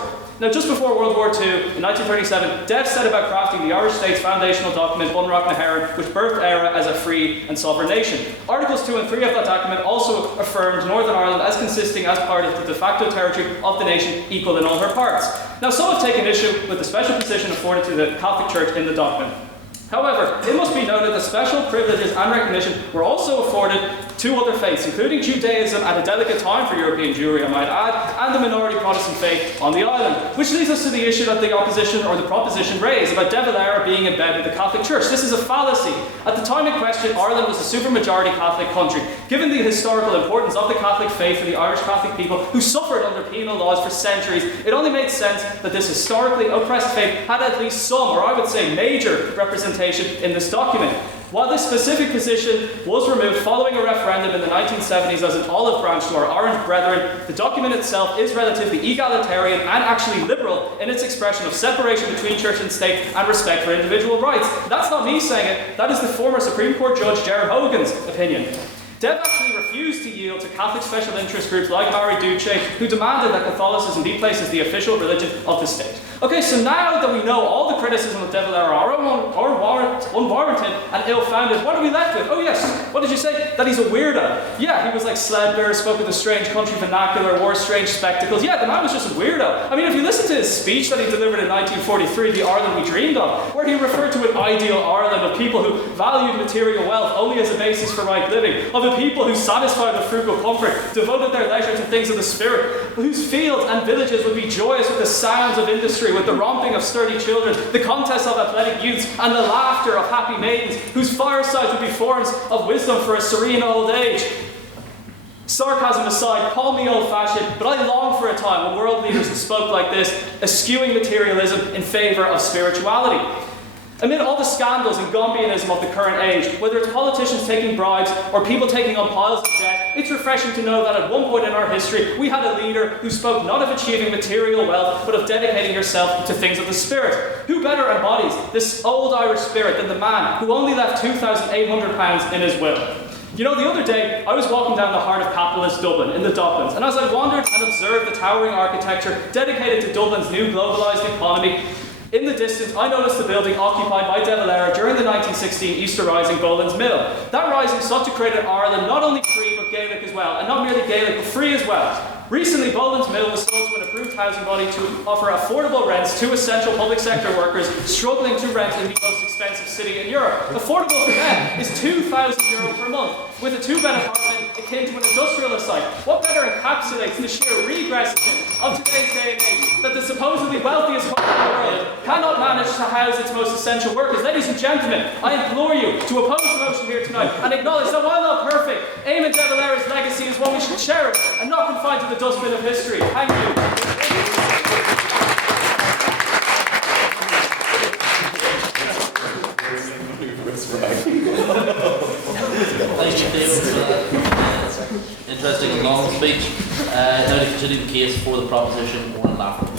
Now, just before World War II, in 1937, Dev set about crafting the Irish state's foundational document, Bunrach na Heran, which birthed Éire as a free and sovereign nation. Articles 2 and 3 of that document also affirmed Northern Ireland as consisting as part of the de facto territory of the nation, equal in all her parts. Now, some have taken issue with the special position afforded to the Catholic Church in the document. However, it must be noted that special privileges and recognition were also afforded to other faiths, including Judaism at a delicate time for European Jewry, I might add, and the minority Protestant faith on the island. Which leads us to the issue that the opposition or the proposition raised about De Valera being in bed with the Catholic Church. This is a fallacy. At the time in question, Ireland was a supermajority Catholic country. Given the historical importance of the Catholic faith for the Irish Catholic people who suffered under penal laws for centuries, it only made sense that this historically oppressed faith had at least some, or I would say major, representation in this document. While this specific position was removed following a referendum in the 1970s as an olive branch to our orange brethren, the document itself is relatively egalitarian and actually liberal in its expression of separation between church and state and respect for individual rights. That's not me saying it, that is the former Supreme Court Judge Jared Hogan's opinion. Dev actually refused to yield to Catholic special interest groups like Mari Duce, who demanded that Catholicism be placed as the official religion of the state. Okay, so now that we know all the criticism of De Valera are unwarranted and ill-founded, what are we left with? Oh yes, what did you say? That he's a weirdo. Yeah, he was like slender, spoke with a strange country vernacular, wore strange spectacles. Yeah, the man was just a weirdo. I mean, if you listen to his speech that he delivered in 1943, The Ireland We Dreamed Of, where he referred to an ideal Ireland of people who valued material wealth only as a basis for right living, of a people who satisfied with frugal comfort, devoted their leisure to things of the spirit, whose fields and villages would be joyous with the sounds of industry, with the romping of sturdy children, the contests of athletic youths, and the laughter of happy maidens, whose firesides would be forms of wisdom for a serene old age. Sarcasm aside, call me old-fashioned, but I long for a time when world leaders spoke like this, eschewing materialism in favour of spirituality. Amid all the scandals and Gombianism of the current age, whether it's politicians taking bribes or people taking on piles of debt, it's refreshing to know that at one point in our history, we had a leader who spoke not of achieving material wealth, but of dedicating yourself to things of the spirit. Who better embodies this old Irish spirit than the man who only left £2,800 in his will? You know, the other day, I was walking down the heart of capitalist Dublin, in the Docklands, and as I wandered and observed the towering architecture dedicated to Dublin's new globalised economy, in the distance, I noticed the building occupied by De Valera during the 1916 Easter Rising Boland's Mill. That rising sought to create an Ireland not only free but Gaelic as well, and not merely Gaelic but free as well. Recently, Boland's Mill was sold to an approved housing body to offer affordable rents to essential public sector workers struggling to rent in the most expensive city in Europe. Affordable for them is €2,000 per month, with a two-bed apartment akin to an industrial site. What better encapsulates the sheer regressiveness of today's day and age that the supposedly wealthiest country in the world cannot manage to house its most essential workers? Ladies and gentlemen, I implore you to oppose the motion here tonight and acknowledge that while not perfect, Éamon de Valera's legacy is one we should cherish and not confine to the dustbin of history. Thank you. Thank you, Theo, for that interesting and long speech. Now to continue the case for the proposition, Oran Lafferty.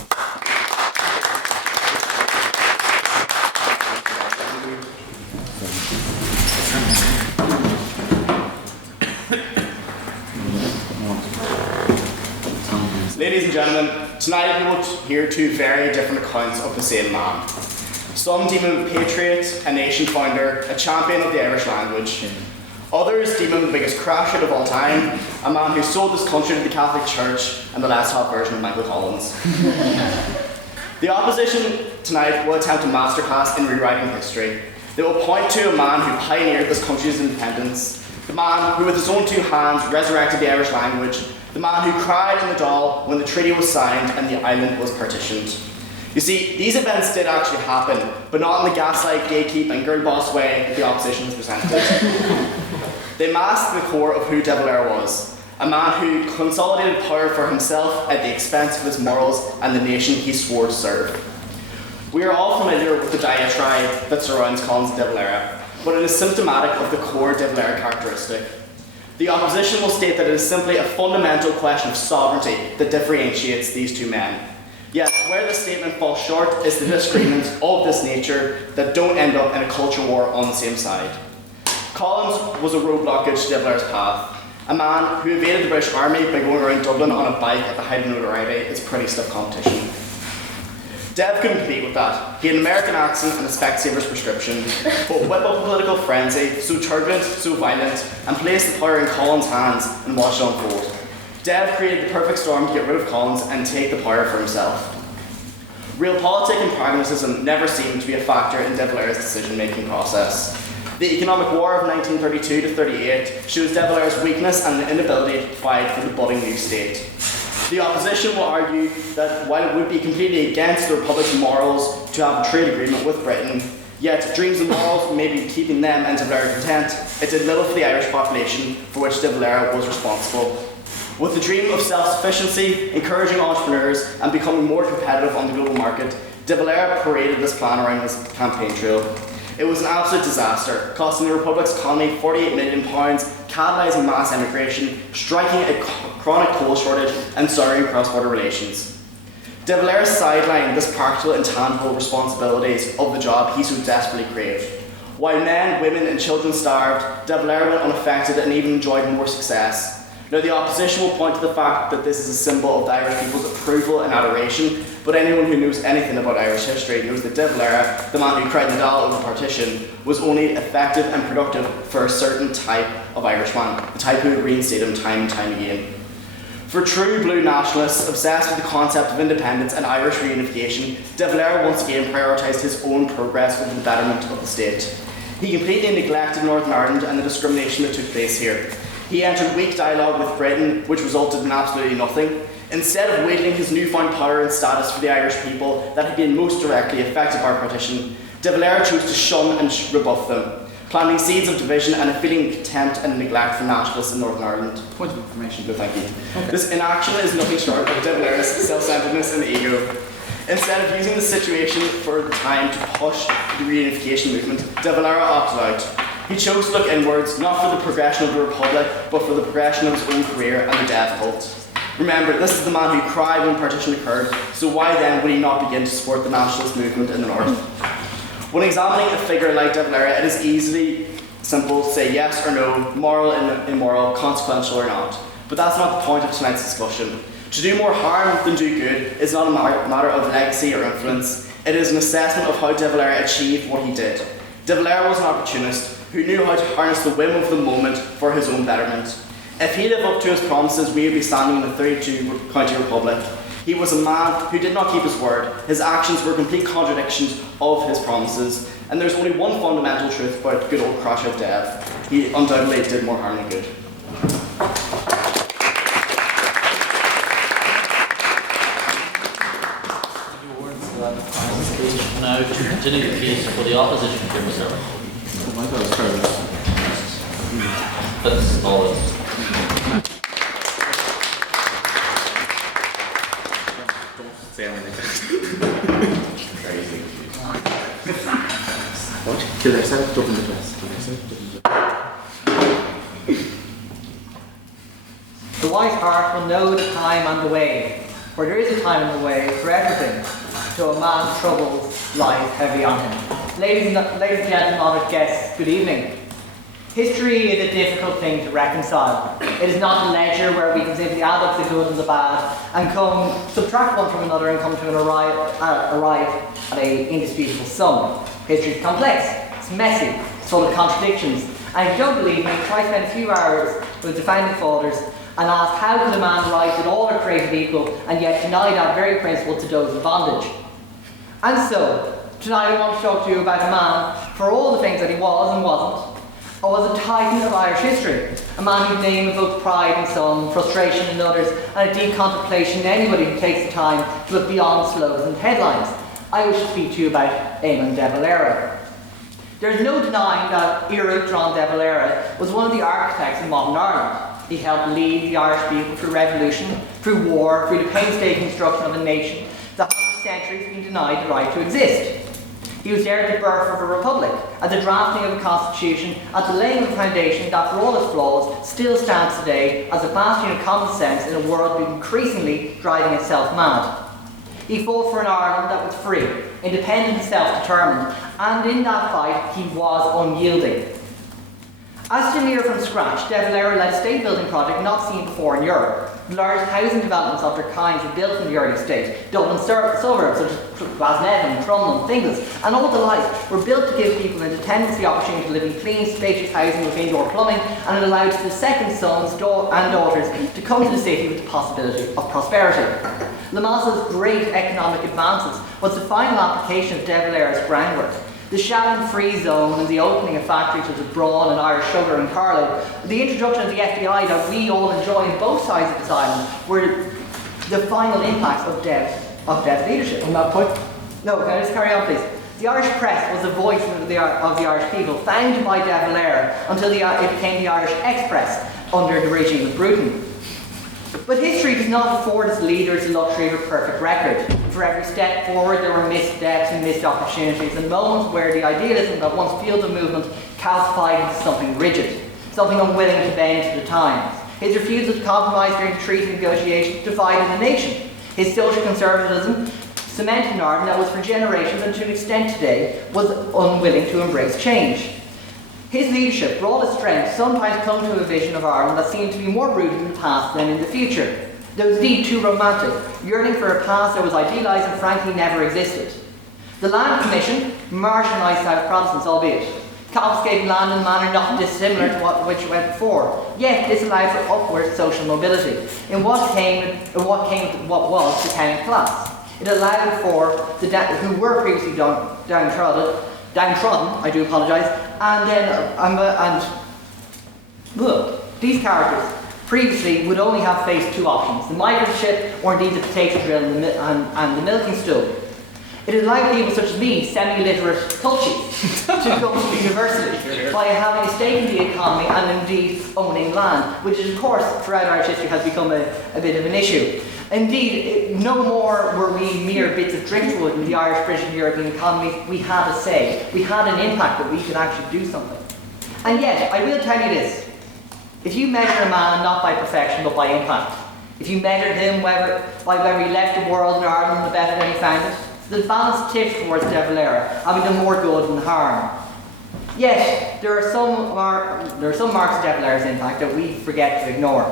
Ladies and gentlemen, tonight we will hear two very different accounts of the same man. Some deem him a patriot, a nation founder, a champion of the Irish language. Others deem him the biggest crash hit of all time, a man who sold this country to the Catholic Church and the last half version of Michael Collins. The opposition tonight will attempt a masterclass in rewriting history. They will point to a man who pioneered this country's independence, the man who with his own two hands resurrected the Irish language, the man who cried in the Dáil when the treaty was signed and the island was partitioned. You see, these events did actually happen, but not in the gaslight, gatekeep and girl boss way that the opposition was presented. They masked the core of who De Valera was, a man who consolidated power for himself at the expense of his morals and the nation he swore to serve. We are all familiar with the diatribe that surrounds Collins De Valera, but it is symptomatic of the core De Valera characteristic. The opposition will state that it is simply a fundamental question of sovereignty that differentiates these two men. Yet, where the statement falls short is the disagreements of this nature that don't end up in a culture war on the same side. Collins was a roadblockage to De Valera's path. A man who evaded the British Army by going around Dublin on a bike at the height of notoriety is pretty stiff competition. Dev couldn't compete with that. He had an American accent and a Specsaver's prescription, but whip up a political frenzy, so turbulent, so violent, and placed the power in Collins' hands and watched it unfold. Dev created the perfect storm to get rid of Collins and take the power for himself. Realpolitik and pragmatism never seemed to be a factor in De Valera's decision-making process. The economic war of 1932 to 38 shows De Valera's weakness and an inability to fight for the budding new state. The opposition will argue that while it would be completely against the Republic's morals to have a trade agreement with Britain, yet dreams and morals may be keeping them and De Valera content, it did little for the Irish population for which De Valera was responsible. With the dream of self-sufficiency, encouraging entrepreneurs, and becoming more competitive on the global market, De Valera paraded this plan around his campaign trail. It was an absolute disaster, costing the Republic's economy £48 million, catalysing mass emigration, striking a chronic coal shortage, and souring cross-border relations. De Valera sidelined this practical and tangible responsibilities of the job he so desperately craved. While men, women, and children starved, De Valera went unaffected and even enjoyed more success. Now, the opposition will point to the fact that this is a symbol of the Irish people's approval and adoration, but anyone who knows anything about Irish history knows that De Valera, the man who cried in the Dáil over partition, was only effective and productive for a certain type of Irishman, the type who would reinstate him time and time again. For true blue nationalists obsessed with the concept of independence and Irish reunification, De Valera once again prioritised his own progress over the betterment of the state. He completely neglected Northern Ireland and the discrimination that took place here. He entered weak dialogue with Britain, which resulted in absolutely nothing. Instead of wielding his newfound power and status for the Irish people that had been most directly affected by partition, De Valera chose to shun and rebuff them, planting seeds of division and a feeling of contempt and neglect for nationalists in Northern Ireland. Point of information. No, thank you. Okay. This inaction is nothing short of De Valera's self-centeredness and ego. Instead of using the situation for the time to push the reunification movement, De Valera opted out. He chose to look inwards, not for the progression of the Republic, but for the progression of his own career and the death cult. Remember, this is the man who cried when partition occurred, so why then would he not begin to support the nationalist movement in the North? When examining a figure like De Valera, it is easily simple to say yes or no, moral and immoral, consequential or not. But that's not the point of tonight's discussion. To do more harm than do good is not a matter of legacy or influence. It is an assessment of how De Valera achieved what he did. De Valera was an opportunist who knew how to harness the whim of the moment for his own betterment. If he lived up to his promises, we would be standing in a 32-county republic. He was a man who did not keep his word. His actions were complete contradictions of his promises. And there's only one fundamental truth about good old Crash-Out Dev. He undoubtedly did more harm than good. Now, to continue the case for the opposition to reserve. Oh my God, it's terrible. That's all it is. Don't say anything. Crazy. What? Kill yourself, open the dress. The wise heart will know the time and the way, for there is a time and a way for everything. So a man's troubles lies heavy on him. Ladies and gentlemen, honoured guests, good evening. History is a difficult thing to reconcile. It is not a ledger where we can simply add up the good and the bad and subtract one from another and come to arrive at an indisputable sum. History is complex, it's messy, it's full of contradictions, and if you don't believe me, try spend a few hours with the founding fathers and ask how could a man rise that all are created equal and yet deny that very principle to those in bondage. And so, tonight I want to talk to you about a man, for all the things that he was and wasn't, was a titan of Irish history, a man whose name evoked pride in some, frustration in others, and a deep contemplation in anybody who takes the time to look beyond slogans and headlines. I wish to speak to you about Éamon de Valera. There's no denying that Éamon de Valera was one of the architects of modern Ireland. He helped lead the Irish people through revolution, through war, through the painstaking construction of a nation that for centuries has been denied the right to exist. He was there at the birth of a republic, at the drafting of a constitution, at the laying of a foundation that, for all its flaws, still stands today as a bastion of common sense in a world increasingly driving itself mad. He fought for an Ireland that was free, independent and self-determined, and in that fight he was unyielding. As engineer from scratch, De Valera led a state-building project not seen before in Europe. The largest housing developments of their kind were built in the early state. Dublin suburbs such as Glasnevin, Crumlin, Finglas, and all the like were built to give people independence the opportunity to live in clean, spacious housing with indoor plumbing, and it allowed the second sons and daughters to come to the city with the possibility of prosperity. Lamasse's great economic advances was the final application of De Valera's groundwork. The Ciarán-free zone and the opening of factories such as Braun and Irish Sugar and Carlow, the introduction of the FDI that we all enjoy on both sides of this island, were the final impacts of Dev's leadership. On that point? No, can I just carry on, please? The Irish press was the voice of the Irish people, founded by De Valera until it became the Irish Express under the regime of Bruton. But history does not afford its leaders the luxury of a perfect record. For every step forward, there were missteps and missed opportunities, and moments where the idealism that once fueled the movement calcified into something rigid, something unwilling to bend to the times. His refusal to compromise during the treaty negotiations divided the nation. His social conservatism cemented an Ireland that was for generations and to an extent today was unwilling to embrace change. His leadership, brought its strength, sometimes come to a vision of Ireland that seemed to be more rooted in the past than in the future. That was indeed too romantic, yearning for a past that was idealised and frankly never existed. The Land Commission marginalised South Protestants, albeit confiscating land in a manner not dissimilar to which went before. Yet this allowed for upward social mobility in what was the tenant class. It allowed for who were previously downtrodden, I do apologise, these characters previously would only have faced two options: the migrant ship, or indeed the potato drill and the milking stool. It allowed people such as me, semi-literate cultures, to go to university by having a stake in the economy and indeed owning land, which of course throughout Irish history has become a bit of an issue. Indeed, no more were we mere bits of driftwood in the Irish, British and European economies. We had a say. We had an impact that we could actually do something. And yet, I will tell you this. If you measure a man not by perfection but by impact, if you measured him by whether he left the world in Ireland the better than he found it, the balance tips towards De Valera, having done more good than harm. Yet, there are some marks of De Valera's impact that we forget to ignore.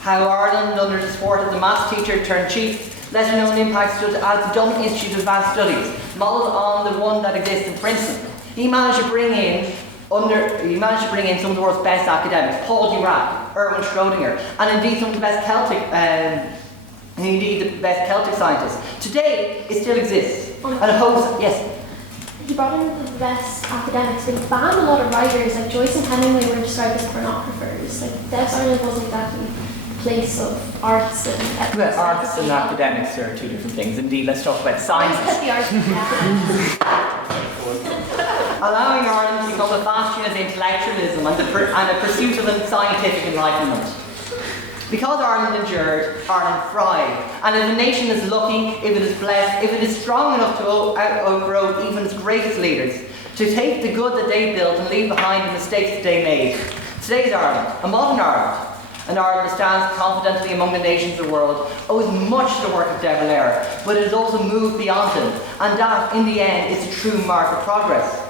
How Ireland, under the support of the maths teacher turned chief, lesser known impacts such as the Dublin Institute of Advanced Studies, modelled on the one that exists in Princeton. He managed to bring in some of the world's best academics, Paul Dirac, Erwin Schrödinger, and indeed some of the best Celtic scientists. Today, it still exists. And a host, yes. He brought in the best academics, but he banned a lot of writers, like Joyce and Hemingway were described as pornographers. Like, Dev's Ireland wasn't exactly a place of arts and arts and academics are two different things. Indeed, let's talk about science. Allowing Ireland to become a bastion of intellectualism and a pursuit of a scientific enlightenment. Because Ireland endured, Ireland thrived. And if a nation is lucky, if it is blessed, if it is strong enough to outgrow even its greatest leaders, to take the good that they built and leave behind the mistakes that they made. Today's Ireland, a modern Ireland, an Ireland that stands confidently among the nations of the world, owes much to the work of De Valera, but it has also moved beyond him, and that, in the end, is a true mark of progress.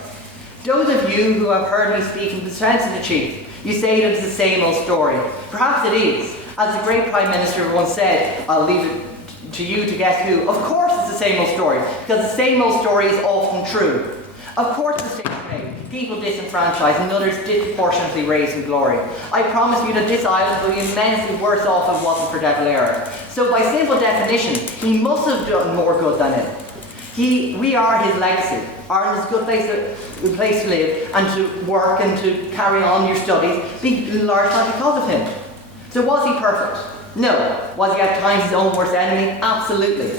Those of you who have heard me speak in defence of the chief, you say it is the same old story. Perhaps it is. As the great Prime Minister once said, I'll leave it to you to guess who. Of course it's the same old story, because the same old story is often true. Of course mistakes are made. people disenfranchised and others disproportionately raised in glory. I promise you that this island would be immensely worse off if it wasn't for De Valera. So by simple definition, he must have done more good than it. We are his legacy. Ireland is a good place to live and to work and to carry on your studies, be large part because of him. So was he perfect? No. Was he at times his own worst enemy? Absolutely.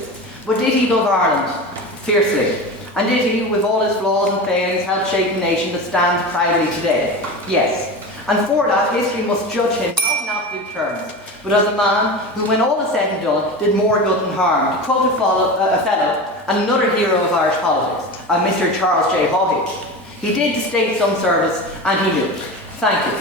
But did he love Ireland? Fiercely. And did he, with all his flaws and failings, help shape a nation that stands proudly today? Yes. And for that, history must judge him not in absolute terms, but as a man who, when all is said and done, did more good than harm. To quote a fellow and another hero of Irish politics, Mr. Charles J. Haughey. He did the state some service, and he knew it. Thank you.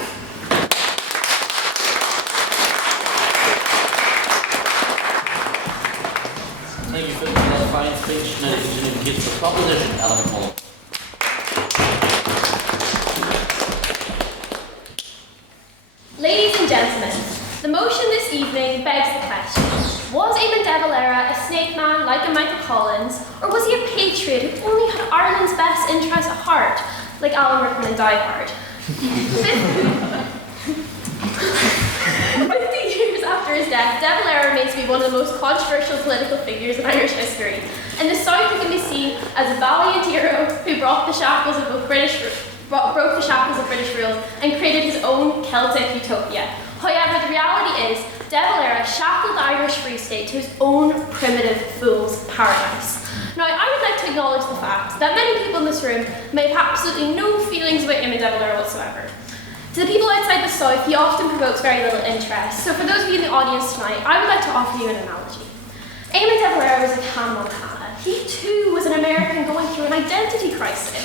Thank you for that fine speech. Now continue to give the proposition, Alan McMullin. Ladies and gentlemen, the motion this evening begs the question: was Éamon de Valera a snake man like a Michael Collins, or was he a patriot who only had Ireland's best interests at heart, like Alan Rickman in Die Hard? 50 years after his death, de Valera remains to be one of the most controversial political figures in Irish history. In the South, he can be seen as a valiant hero who broke the shackles of British rule and created his own Celtic utopia. However, the reality is, de Valera shackled the Irish Free State to his own primitive fool's paradise. Now, I would like to acknowledge the fact that many people in this room may have absolutely no feelings about Éamon de Valera whatsoever. To the people outside the South, he often provokes very little interest. So for those of you in the audience tonight, I would like to offer you an analogy. Éamon de Valera was like Hannah Montana. He too was an American going through an identity crisis.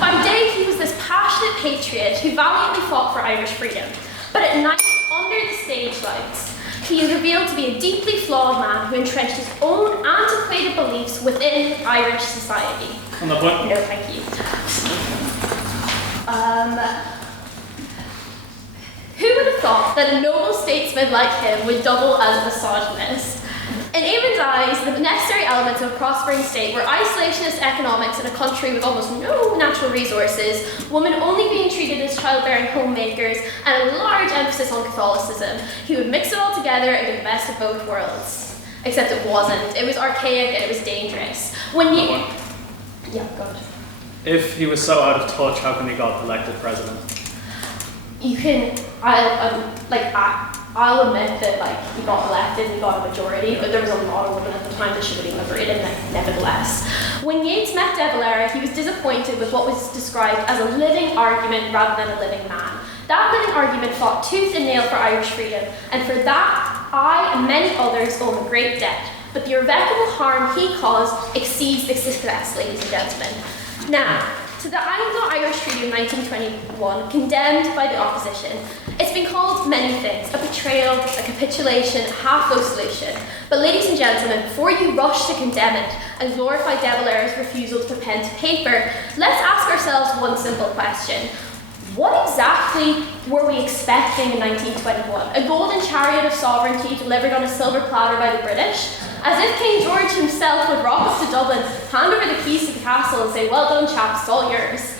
By day, he was this passionate patriot who valiantly fought for Irish freedom. But at night, under the stage lights, he is revealed to be a deeply flawed man who entrenched his own antiquated beliefs within Irish society. On the point? No, thank you. Who would have thought that a noble statesman like him would double as a misogynist? In Éamon's eyes, the necessary elements of a prospering state were isolationist economics in a country with almost no natural resources, women only being treated as childbearing homemakers, and a large emphasis on Catholicism. He would mix it all together and get the best of both worlds. Except it wasn't. It was archaic and it was dangerous. Yeah, go ahead. If he was so out of touch, how come he got elected president? I'll admit that he got elected and he got a majority, but there was a lot of women at the time that should have been liberated, nevertheless. When Yeats met de Valera, he was disappointed with what was described as a living argument rather than a living man. That living argument fought tooth and nail for Irish freedom, and for that, I and many others owe him a great debt. But the irrevocable harm he caused exceeds the success, ladies and gentlemen. Now, to the Anglo-Irish Treaty of 1921, condemned by the opposition, it's been called many things: a betrayal, a capitulation, a half-go solution. But ladies and gentlemen, before you rush to condemn it and glorify de Valera's refusal to put pen to paper, let's ask ourselves one simple question. What exactly were we expecting in 1921? A golden chariot of sovereignty delivered on a silver platter by the British? As if King George himself would rock up to Dublin, hand over the keys to the castle and say, "Well done, chaps, it's all yours."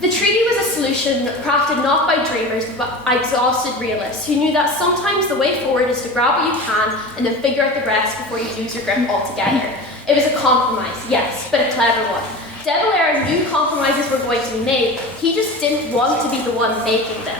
The treaty was a solution crafted not by dreamers, but by exhausted realists who knew that sometimes the way forward is to grab what you can and then figure out the rest before you lose your grip altogether. It was a compromise, yes, but a clever one. De Valera knew compromises were going to be made, he just didn't want to be the one making them.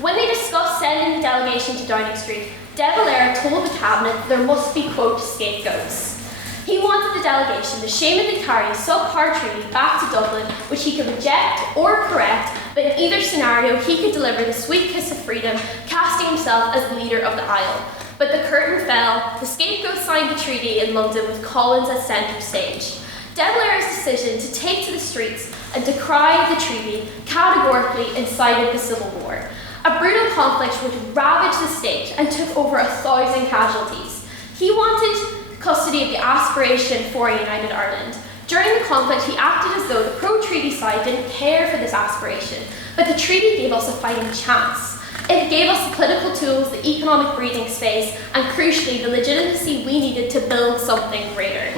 When they discussed sending the delegation to Downing Street, de Valera told the cabinet there must be, quote, scapegoats. He wanted the delegation to shamelessly carry a subpar treaty back to Dublin, which he could reject or correct, but in either scenario he could deliver the sweet kiss of freedom, casting himself as the leader of the Isle. But the curtain fell, the scapegoat signed the treaty in London with Collins as centre stage. De Valera's decision to take to the streets and decry the treaty categorically incited the Civil War, a brutal conflict which ravaged the state and took over 1,000 casualties. He wanted custody of the aspiration for a united Ireland. During the conflict, he acted as though the pro-treaty side didn't care for this aspiration, but the treaty gave us a fighting chance. It gave us the political tools, the economic breathing space, and crucially, the legitimacy we needed to build something greater.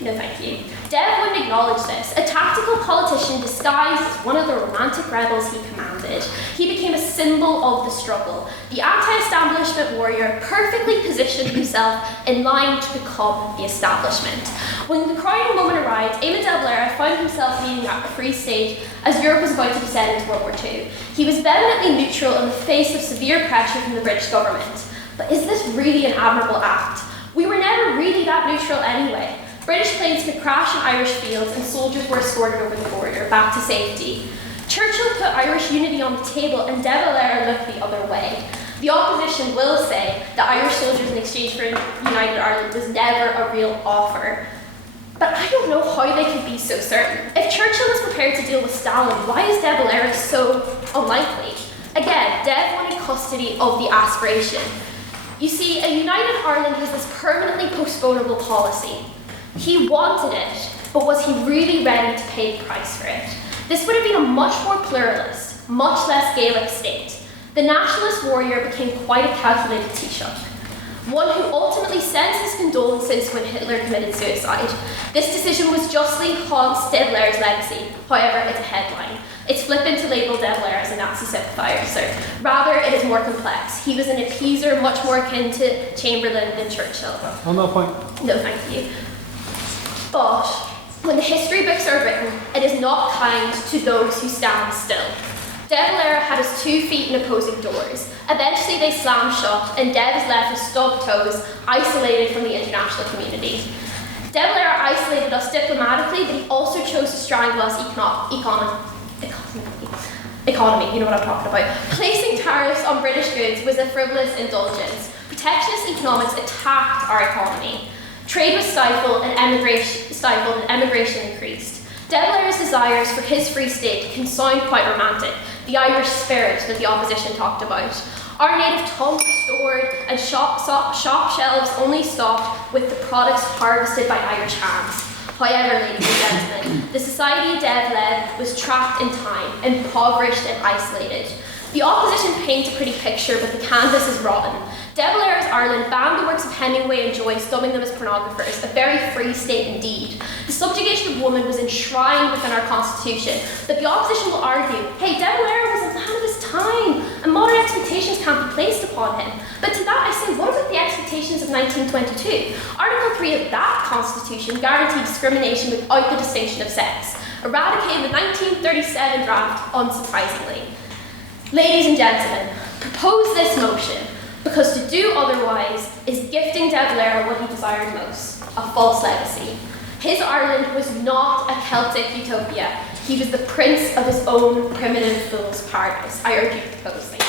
No, thank you. Dev wouldn't acknowledge this. A tactical politician disguised as one of the romantic rebels he commanded. He became a symbol of the struggle. The anti-establishment warrior perfectly positioned himself in line to become the establishment. When the crowning moment arrived, Éamon de Valera found himself leading a free state as Europe was about to descend into World War II. He was vehemently neutral in the face of severe pressure from the British government. But is this really an admirable act? We were never really that neutral anyway. British planes could crash in Irish fields and soldiers were escorted over the border, back to safety. Churchill put Irish unity on the table and de Valera looked the other way. The opposition will say that Irish soldiers in exchange for United Ireland was never a real offer. But I don't know how they could be so certain. If Churchill was prepared to deal with Stalin, why is de Valera so unlikely? Again, Dev wanted custody of the aspiration. You see, a United Ireland has this permanently postponable policy. He wanted it, but was he really ready to pay the price for it? This would have been a much more pluralist, much less Gaelic state. The nationalist warrior became quite a calculated Taoiseach, one who ultimately sends his condolences when Hitler committed suicide. This decision was justly haunts de Valera's legacy. However, it's a headline. It's flippant to label de Valera as a Nazi sympathiser. Rather, it is more complex. He was an appeaser much more akin to Chamberlain than Churchill. On that point. No, thank you. But when the history books are written, it is not kind to those who stand still. De Valera had his 2 feet in opposing doors. Eventually they slammed shut and Dev is left with stubbed toes, isolated from the international community. De Valera isolated us diplomatically, but he also chose to strangle us economy, you know what I'm talking about. Placing tariffs on British goods was a frivolous indulgence. Protectionist economics attacked our economy. Trade was stifled and emigration increased. De Valera's desires for his free state can sound quite romantic, the Irish spirit that the opposition talked about. Our native tongue restored and shop shelves only stocked with the products harvested by Irish hands. However, ladies and gentlemen, the society Dev led was trapped in time, impoverished and isolated. The opposition paints a pretty picture, but the canvas is rotten. De Valera's Ireland banned the works of Hemingway and Joyce, dubbing them as pornographers, a very free state indeed. The subjugation of women was enshrined within our constitution, but the opposition will argue, hey, De Valera was a man of his time, and modern expectations can't be placed upon him. But to that I say, what about the expectations of 1922? Article 3 of that constitution guaranteed discrimination without the distinction of sex, eradicating the 1937 draft unsurprisingly. Ladies and gentlemen, propose this motion, because to do otherwise is gifting De Valera what he desired most, a false legacy. His Ireland was not a Celtic utopia. He was the prince of his own primitive fool's paradise. I urge you to propose. Thank you.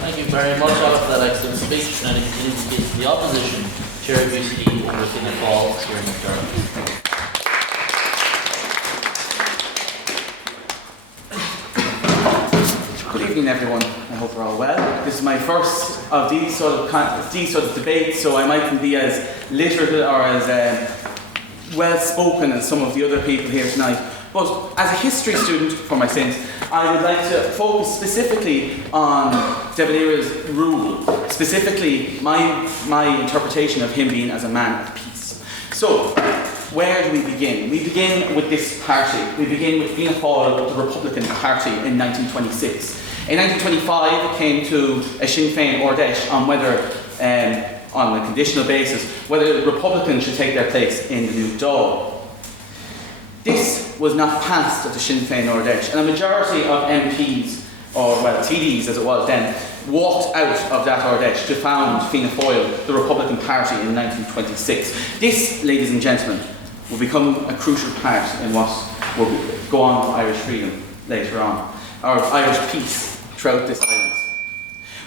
Thank you very much, Alex, for that excellent speech. And it continues to speak to the opposition. Chair Busey and within the fall, Chair McDonald. Good evening, everyone. I hope we're all well. This is my first of these sort of debates, so I mightn't be as literate or as well-spoken as some of the other people here tonight. But as a history student, for my sins, I would like to focus specifically on De Valera's rule, specifically my interpretation of him being as a man of peace. So, where do we begin? We begin with this party. We begin with Fianna Fáil, the Republican Party, in 1926. In 1925, it came to a Sinn Féin Ordesh on whether, on a conditional basis, whether the Republicans should take their place in the new Dáil. This was not passed at the Sinn Féin Ordesh, and a majority of MPs, or well, TDs as it was then, walked out of that Ordesh to found Fianna Fáil, the Republican Party, in 1926. This, ladies and gentlemen, will become a crucial part in what will go on with Irish freedom later on, or Irish peace throughout this island.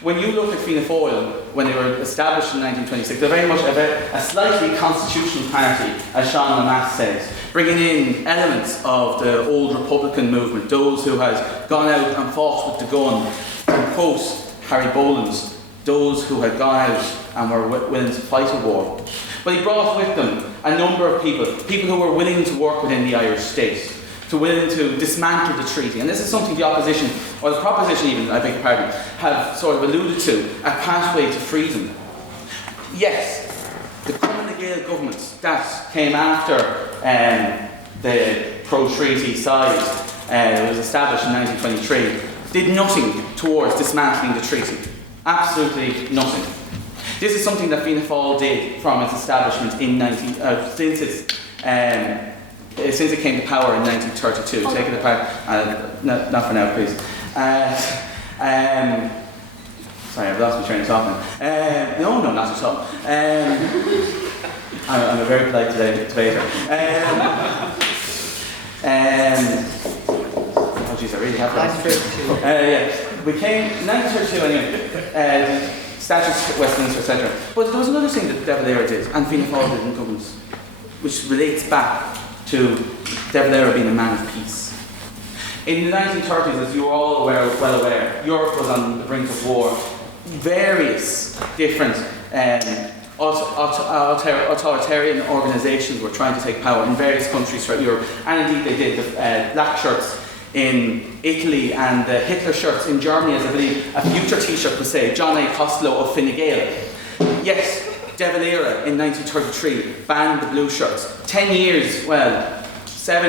When you look at Fianna Fáil, when they were established in 1926, they're very much a slightly constitutional party, as Sean Massey says, bringing in elements of the old Republican movement, those who had gone out and fought with the gun, and quote Harry Boland's, those who had gone out and were willing to fight a war. But he brought with them a number of people who were willing to work within the Irish state, willing to dismantle the treaty. And this is something the opposition, or the proposition even, I beg your pardon, have sort of alluded to, a pathway to freedom. Yes, the Cumann Gael government that came after the pro-treaty side was established in 1923, did nothing towards dismantling the treaty. Absolutely nothing. This is something that Fianna Fáil did from its establishment in since it came to power in 1932. Take it apart. Not for now, please. Sorry, I've lost my train of thought now. No, not at all. I'm a very polite debater. Oh jeez, I really have to. Yeah, we came 1932 anyway. Statutes, Westminster, etc. But there was another thing that De Valera did, and Fianna Fáil did in government, which relates back to De Valera being a man of peace. In the 1930s, as you are all well aware, Europe was on the brink of war. Various different authoritarian organisations were trying to take power in various countries throughout Europe, and indeed they did. The black shirts in Italy and the Hitler shirts in Germany, as I believe a future T-shirt would say, John A. Costello of Fine Gael. Yes, De Valera in 1933 banned the blue shirts. 7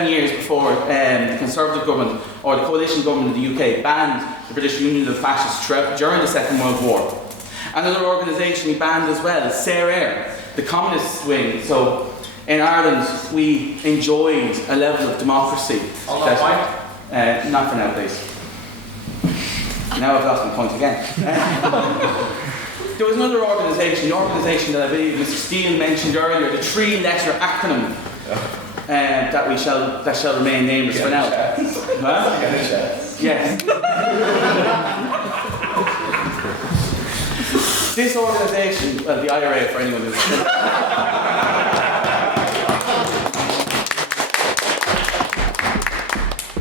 years before the Conservative government or the coalition government in the UK banned the British Union of Fascists during the Second World War. Another organisation he banned as well, CERR, the communist wing. So in Ireland we enjoyed a level of democracy. On that point? Not for now, please. Now I've lost my point again. There was another organisation, the organisation that I believe Mr. Steele mentioned earlier, the three-letter acronym that shall remain nameless for now. Huh? Yes. This organisation, well, the IRA for anyone who's...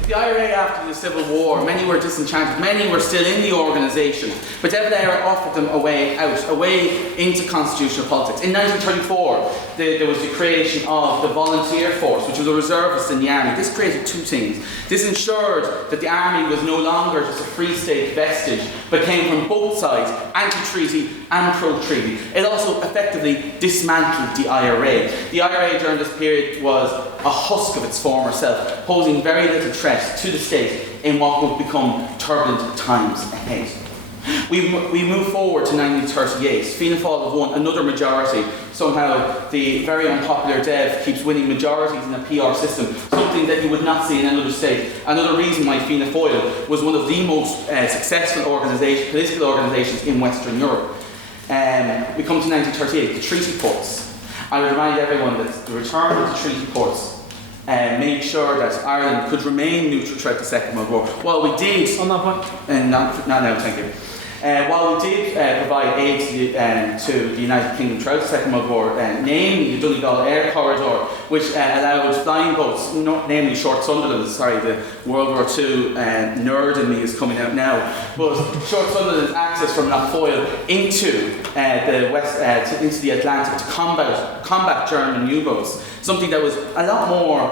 The IRA after the Civil War, many were disenchanted, many were still in the organisation, but De Valera offered them a way out, a way into constitutional politics. In 1934, there was the creation of the volunteer force, which was a reservist in the army. This created two things. This ensured that the army was no longer just a free state vestige, but came from both sides, anti-treaty and pro-treaty. It also effectively dismantled the IRA. The IRA during this period was a husk of its former self, posing very little threat to the state in what would become turbulent times ahead. We move forward to 1938. Fianna Fáil have won another majority. Somehow the very unpopular Dev keeps winning majorities in a PR system, something that you would not see in another state. Another reason why Fianna Fáil was one of the most successful political organisations in Western Europe. We come to 1938, the treaty ports. I would remind everyone that the return of the treaty ports made sure that Ireland could remain neutral throughout the Second World War. While we did... On that point? Not now, thank you. While we did provide aid to the United Kingdom throughout the Second World War, namely the Donegal Air Corridor, which allowed flying boats, namely Short Sunderland, sorry, the World War II nerd in me is coming out now, but Short Sunderland's access from Lough into into the Atlantic to combat German U-boats, something that was a lot more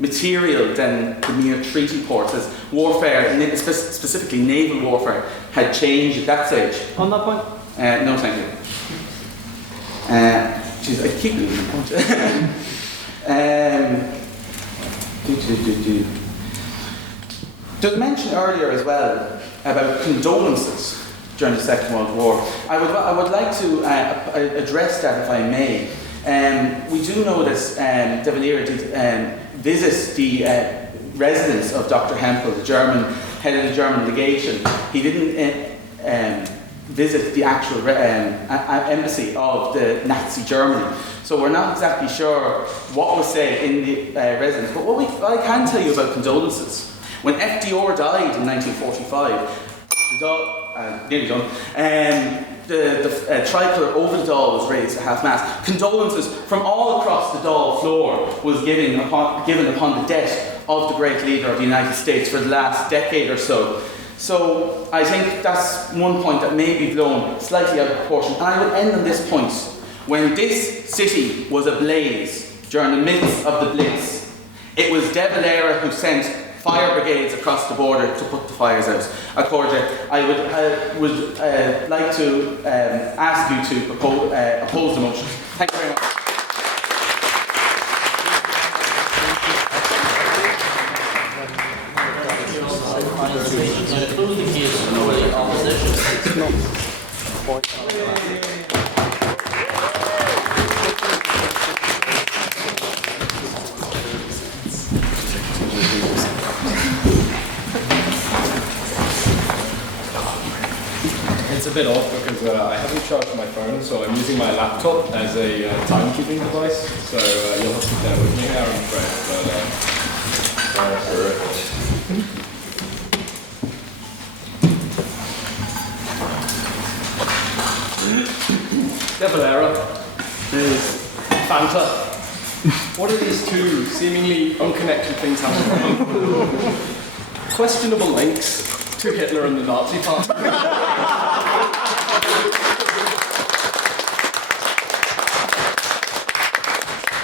material than the mere treaty ports, as warfare, specifically naval warfare, had changed at that stage. On that point? No, thank you. Jeez, I keep losing my point. There was mention earlier as well about condolences during the Second World War. I would like to address that, if I may. We do know that De Valera did visit the residence of Dr. Hempel, the German head of the German legation. He didn't visit the actual embassy of the Nazi Germany. So we're not exactly sure what was said in the residence. But what I can tell you about condolences, when FDR died in 1945, nearly done, the tricolour over the Dáil was raised at half-mast. Condolences from all across the Dáil floor was given upon the death of the great leader of the United States for the last decade or so. So I think that's one point that may be blown slightly out of proportion. And I will end on this point. when this city was ablaze during the midst of the Blitz, it was De Valera who sent fire brigades across the border to put the fires out. Accordia, I would like to ask you to oppose the motion. Thank you very much. It's a bit odd because I haven't charged my phone, so I'm using my laptop as a timekeeping device. So you'll have to bear with me here, I'm afraid. De Valera, Fanta. What are these two seemingly unconnected things happening? Questionable links to Hitler and the Nazi Party.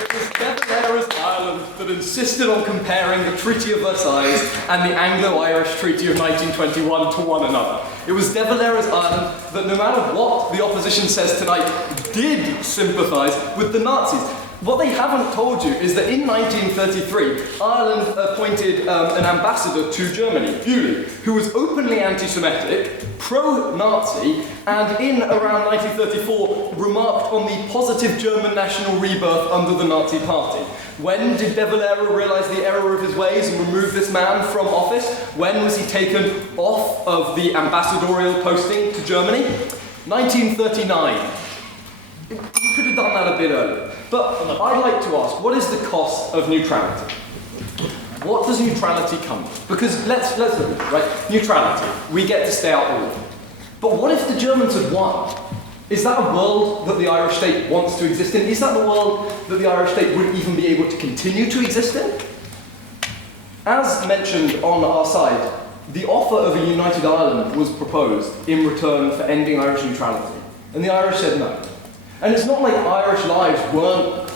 It was De Valera's Ireland that insisted on comparing the Treaty of Versailles and the Anglo-Irish Treaty of 1921 to one another. It was De Valera's Ireland that, no matter what the opposition says tonight, did sympathise with the Nazis. What they haven't told you is that in 1933, Ireland appointed an ambassador to Germany, Bewley, who was openly anti-Semitic, pro-Nazi, and in around 1934 remarked on the positive German national rebirth under the Nazi Party. When did De Valera realise the error of his ways and remove this man from office? When was he taken off of the ambassadorial posting to Germany? 1939. You could have done that a bit earlier. But I'd like to ask, what is the cost of neutrality? What does neutrality come with? Because let's look at it, right? Neutrality. We get to stay out of war. But what if the Germans had won? Is that a world that the Irish state wants to exist in? Is that the world that the Irish state would even be able to continue to exist in? As mentioned on our side, the offer of a united Ireland was proposed in return for ending Irish neutrality. And the Irish said no. And it's not like Irish lives weren't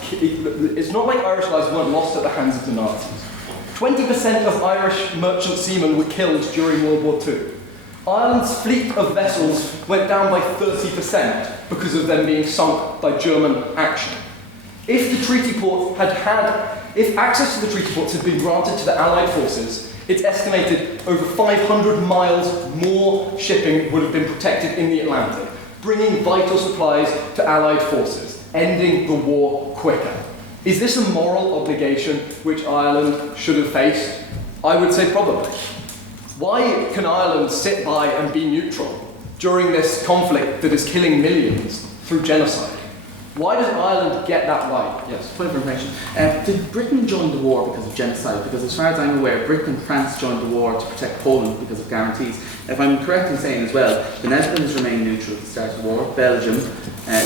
lost at the hands of the Nazis. 20% of Irish merchant seamen were killed during World War II. Ireland's fleet of vessels went down by 30% because of them being sunk by German action. If access to the treaty ports had been granted to the Allied forces, it's estimated over 500 miles more shipping would have been protected in the Atlantic, bringing vital supplies to Allied forces, ending the war quicker. Is this a moral obligation which Ireland should have faced? I would say probably. Why can Ireland sit by and be neutral during this conflict that is killing millions through genocide? Why does Ireland get that right? Yes. Point of information. Did Britain join the war because of genocide? Because as far as I'm aware, Britain and France joined the war to protect Poland because of guarantees. If I'm correct in saying as well, the Netherlands remained neutral at the start of the war, Belgium,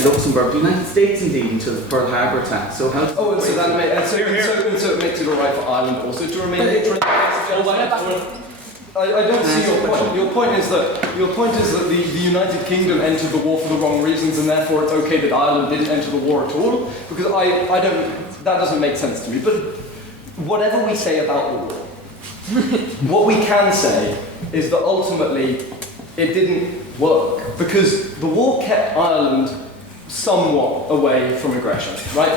Luxembourg, the United States indeed until the Pearl Harbor attack. So how? So it makes it alright for Ireland also to remain neutral in the case of genocide? I don't see your point. Your point is that the United Kingdom entered the war for the wrong reasons, and therefore it's okay that Ireland didn't enter the war at all. Because I don't. That doesn't make sense to me. But whatever we say about the war, what we can say is that ultimately it didn't work because the war kept Ireland somewhat away from aggression, right?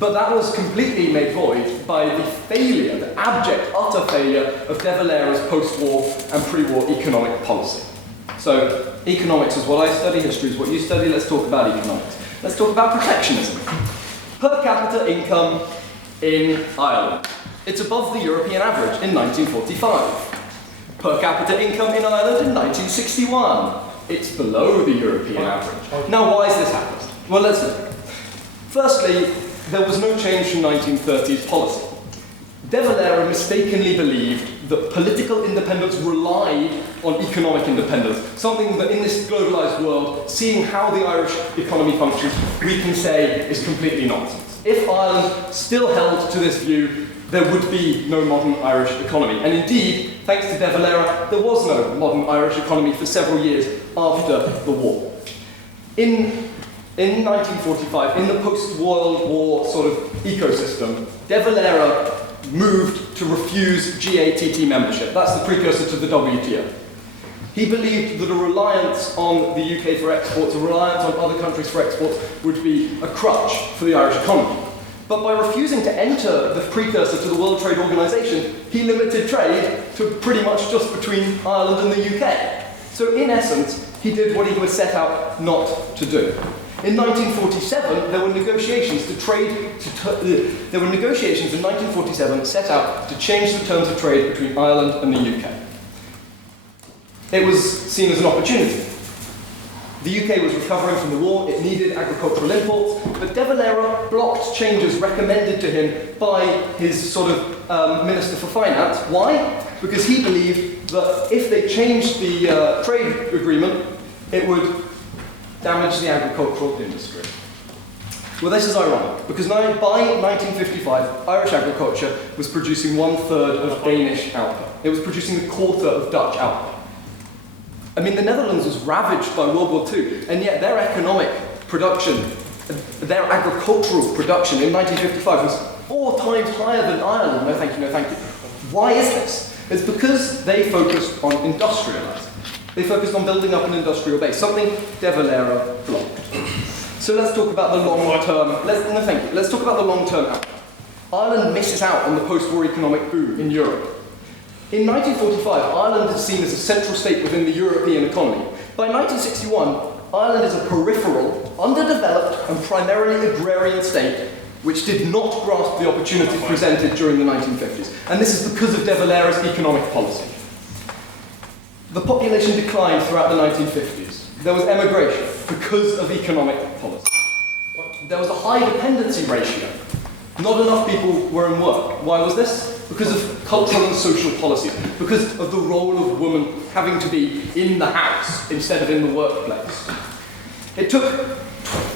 But that was completely made void by the failure, the abject, utter failure of De Valera's post-war and pre-war economic policy. So, economics is what I study, history is what you study, let's talk about economics. Let's talk about protectionism. Per capita income in Ireland. It's above the European average in 1945. Per capita income in Ireland in 1961. It's below the European average. Now, why has this happened? Well, let's look. Firstly, there was no change from 1930s policy. De Valera mistakenly believed that political independence relied on economic independence, something that in this globalised world, seeing how the Irish economy functions, we can say is completely nonsense. If Ireland still held to this view, there would be no modern Irish economy. And indeed, thanks to De Valera, there was no modern Irish economy for several years after the war. In In 1945, in the post-World War sort of ecosystem, De Valera moved to refuse GATT membership. That's the precursor to the WTO. He believed that a reliance on the UK for exports, a reliance on other countries for exports, would be a crutch for the Irish economy. But by refusing to enter the precursor to the World Trade Organization, he limited trade to pretty much just between Ireland and the UK. So in essence, he did what he was set out not to do. In 1947, there were negotiations there were negotiations in 1947 set out to change the terms of trade between Ireland and the UK. It was seen as an opportunity. The UK was recovering from the war, it needed agricultural imports, but De Valera blocked changes recommended to him by his sort of Minister for Finance. Why? Because he believed that if they changed the trade agreement, it would damage the agricultural industry. Well, this is ironic, because by 1955, Irish agriculture was producing 1/3 of Danish output. It was producing a quarter of Dutch output. I mean, the Netherlands was ravaged by World War II, and yet their economic production, their agricultural production in 1955 was 4 times higher than Ireland. No thank you, no thank you. Why is this? It's because they focused on industrialising. They focused on building up an industrial base, something De Valera blocked. So let's talk about the long-term, let's talk about the long-term outcome. Ireland misses out on the post-war economic boom in Europe. In 1945, Ireland is seen as a central state within the European economy. By 1961, Ireland is a peripheral, underdeveloped, and primarily agrarian state which did not grasp the opportunity presented during the 1950s. And this is because of De Valera's economic policy. The population declined throughout the 1950s. There was emigration because of economic policy. There was a high dependency ratio. Not enough people were in work. Why was this? Because of cultural and social policies. Because of the role of women having to be in the house instead of in the workplace. It took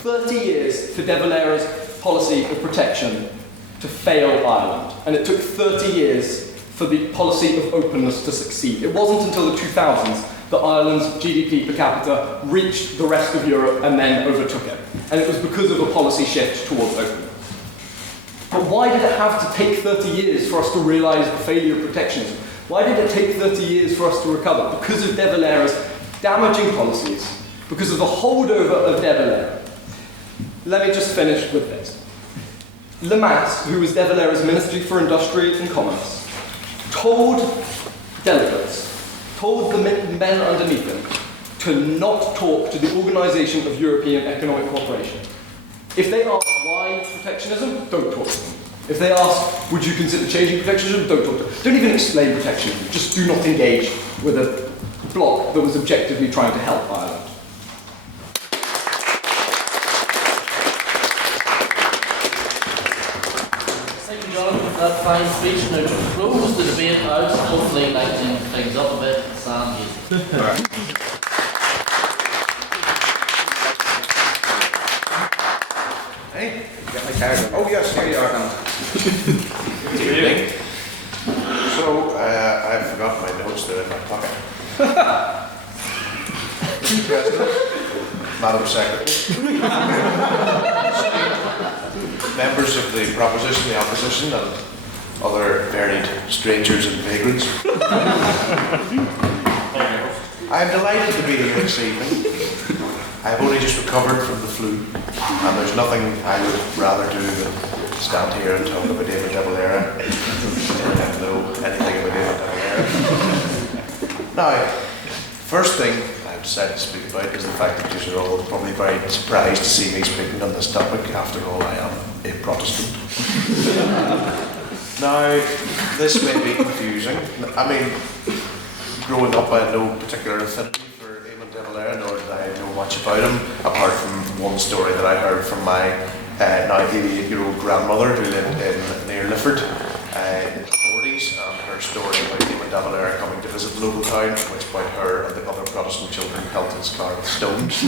30 years for De Valera's policy of protection to fail Ireland. And it took 30 years for the policy of openness to succeed. It wasn't until the 2000s that Ireland's GDP per capita reached the rest of Europe and then overtook it. And it was because of a policy shift towards openness. But why did it have to take 30 years for us to realise the failure of protectionism? Why did it take 30 years for us to recover? Because of De Valera's damaging policies, because of the holdover of De Valera. Let me just finish with this. Massey, who was De Valera's Ministry for Industry and Commerce, told delegates, told the men underneath him, to not talk to the Organisation of European Economic Cooperation. If they ask why protectionism, don't talk to them. If they ask, would you consider changing protectionism, don't talk to them. Don't even explain protectionism, just do not engage with a bloc that was objectively trying to help Ireland. Thank you, Jonathan, for that fine speech. Now, to close the debate out, hopefully lightening things up a bit, Sam, you. Hey, get my card. Oh yes, here you are. Good evening. So I forgot my notes there in my pocket. Mr. President, Madam Secretary, members of the proposition, the opposition, and other varied strangers and vagrants. I am delighted to be here this evening. I've only just recovered from the flu, and there's nothing I would rather do than stand here and talk about Éamon de Valera. I don't know anything about Éamon de Valera. Now, first thing I've decided to speak about is the fact that you're all probably very surprised to see me speaking on this topic. After all, I am a Protestant. Now, this may be confusing. I mean, growing up, I had no particular affinity for Éamon de Valera, nor did I know much about him, apart from one story that I heard from my now 88-year-old grandmother who lived near Lafferty in the 40s, and her story about Éamon de Valera coming to visit the local town, which about her and the other Protestant children pelted his car with stones.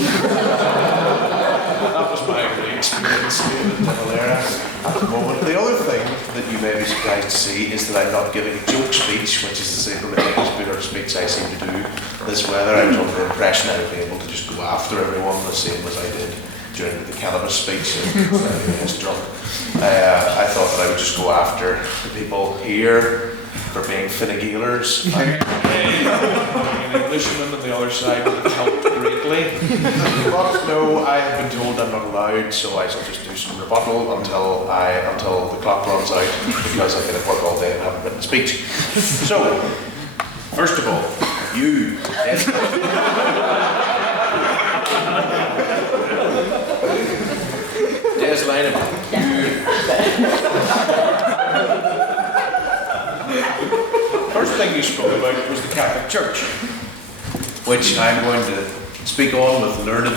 That was my early experience with Éamon de Valera at the moment. The other thing that you may be surprised to see is that I'm not giving a joke speech, which is the same political speech I seem to do this weather. I was under the impression I would be able to just go after everyone the same as I did during the cannabis speech and he was drunk. I thought that I would just go after the people here for being Finnegalers. An Englishman on the other side would have helped greatly. But no, I have been told I'm not allowed, so I shall just do some rebuttal until the clock runs out, because I've been at work all day and haven't written a speech. So, first of all, you. Des Lynam. First thing you spoke about was the Catholic Church, which I'm going to speak on with learned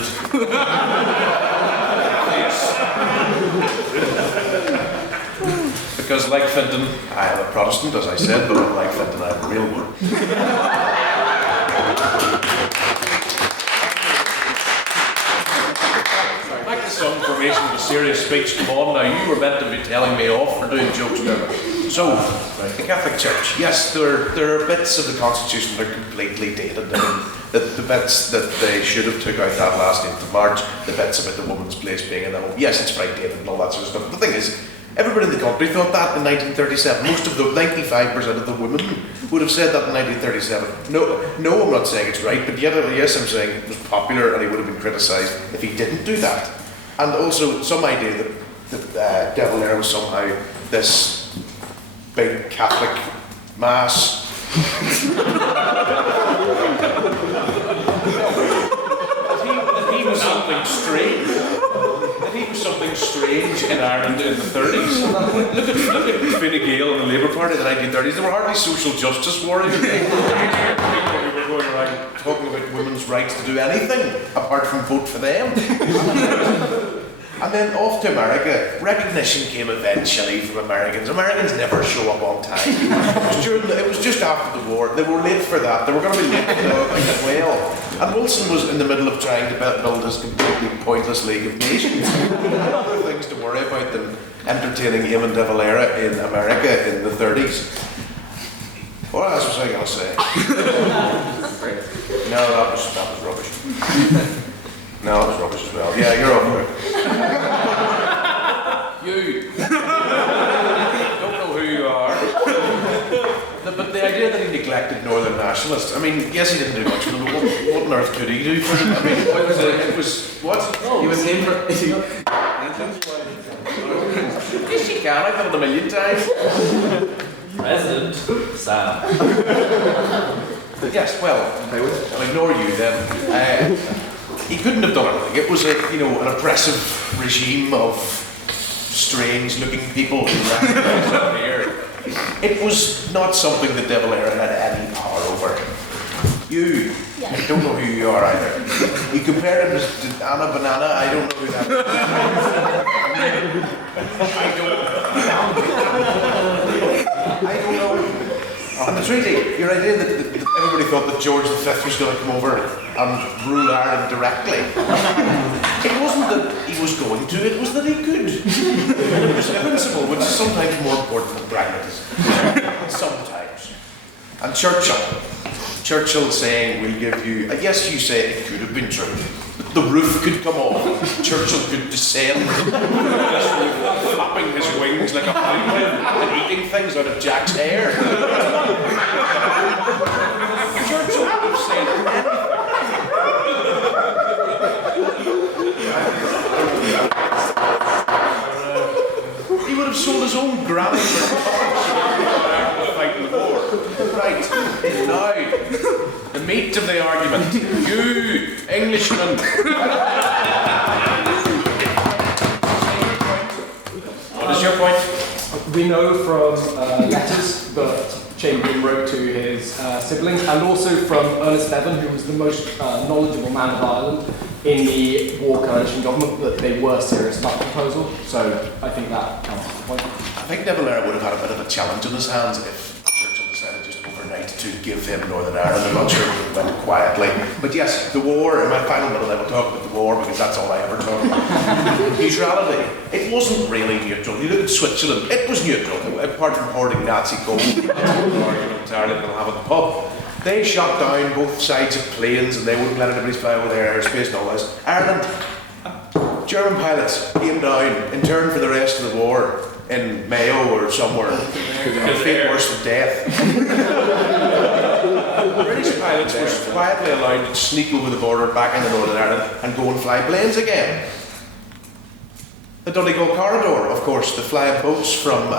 because like Fintan, I am a Protestant, as I said, but like Fintan, I'm a real one. Back to some formation of a serious speech. Come on now, you were meant to be telling me off for doing jokes, remember? So, the Catholic Church, yes, there are bits of the Constitution that are completely dated. I mean, the bits that they should have took out that last 8th of March, the bits about the woman's place being in the home, yes, it's very dated and all that sort of stuff. The thing is, everybody in the country thought that in 1937. Most of the 95% of the women would have said that in 1937. No, I'm not saying it's right, but yet, yes, I'm saying it was popular and he would have been criticised if he didn't do that. And also, some idea that De Valera was somehow this big Catholic mass. that he was something strange. That he was something strange in Ireland in the 30s. Look at Fine Gael and the Labour Party in the 1930s. They were hardly social justice warriors. We were going around talking about women's rights to do anything apart from vote for them. And then off to America. Recognition came eventually from Americans. Americans never show up on time. It was just after the war. They were late for that. They were going to be late for the as well. And Wilson was in the middle of trying to build his completely pointless League of Nations. Other things to worry about than entertaining Éamon de Valera in America in the 30s. What else was I going to say? No, that was rubbish. No, it was rubbish as well. Yeah, you're up for it. You. Don't know who you are. But the idea that he neglected Northern nationalists, I mean, yes, he didn't do much for them, but what on earth could he do for them? I mean, it was what? He was named for... Yes, you can. I've done it a million times. President Sam. Yes, well, I'll ignore you then. He couldn't have done anything. It was an oppressive regime of strange-looking people who ran around here. It was not something that De Valera had any power over. You, I don't know who you are either. You compared him to Anna Banana. I don't know who that is. I don't know. And the treaty, your idea that everybody thought that George V was going to come over and rule Ireland directly. It wasn't that he was going to, it was that he could. It was a principle, which is sometimes more important than pragmatism. Sometimes. And Churchill saying, we'll give you, yes, you say it could have been true. The roof could come off. Churchill could descend, flapping his wings like a penguin and eating things out of Jack's hair. Churchill would have said anything. He would have sold his own granny for fighting the war. Right, now, the meat of the argument. You, Englishman. What is your point? We know from letters that Chamberlain wrote to his siblings, and also from Ernest Bevan, who was the most knowledgeable man of Ireland in the war coalition government, that they were serious about the proposal. So I think that counts as the point. I think De Valera would have had a bit of a challenge in his hands if Churchill decided just overnight to give him Northern Ireland. I'm not sure if it went quietly. But yes, the war, in my final minute I will talk about the war because that's all I ever talk about. Neutrality. It wasn't really neutral. You look at Switzerland, it was neutral. Apart from hoarding Nazi gold, entirely than having the pub. They shot down both sides of planes and they wouldn't let anybody fly over their airspace and all this. Ireland, German pilots came down in turn for the rest of the war in Mayo or somewhere. Fate worse than death. British pilots were quietly allowed to sneak over the border back into Northern Ireland and go and fly planes again. The Donegal corridor, of course, the flying boats from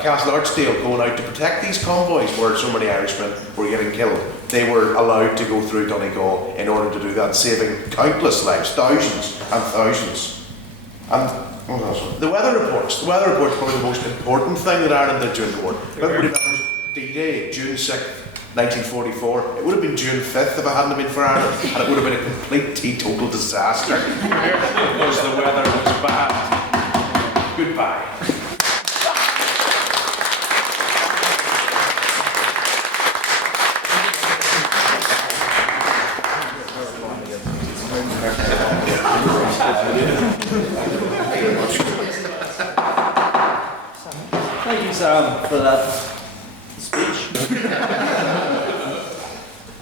Castle Archdale going out to protect these convoys where so many Irishmen were getting killed. They were allowed to go through Donegal in order to do that, saving countless lives, thousands and thousands. And what else? The weather reports. The weather reports probably the most important thing that Ireland did during the war. Everybody remembers D-Day, June 6th, 1944. It would have been June 5th if it hadn't been for Ireland, and it would have been a complete teetotal disaster. Because the weather was bad. Goodbye. Thank you, Ciarán, for that speech.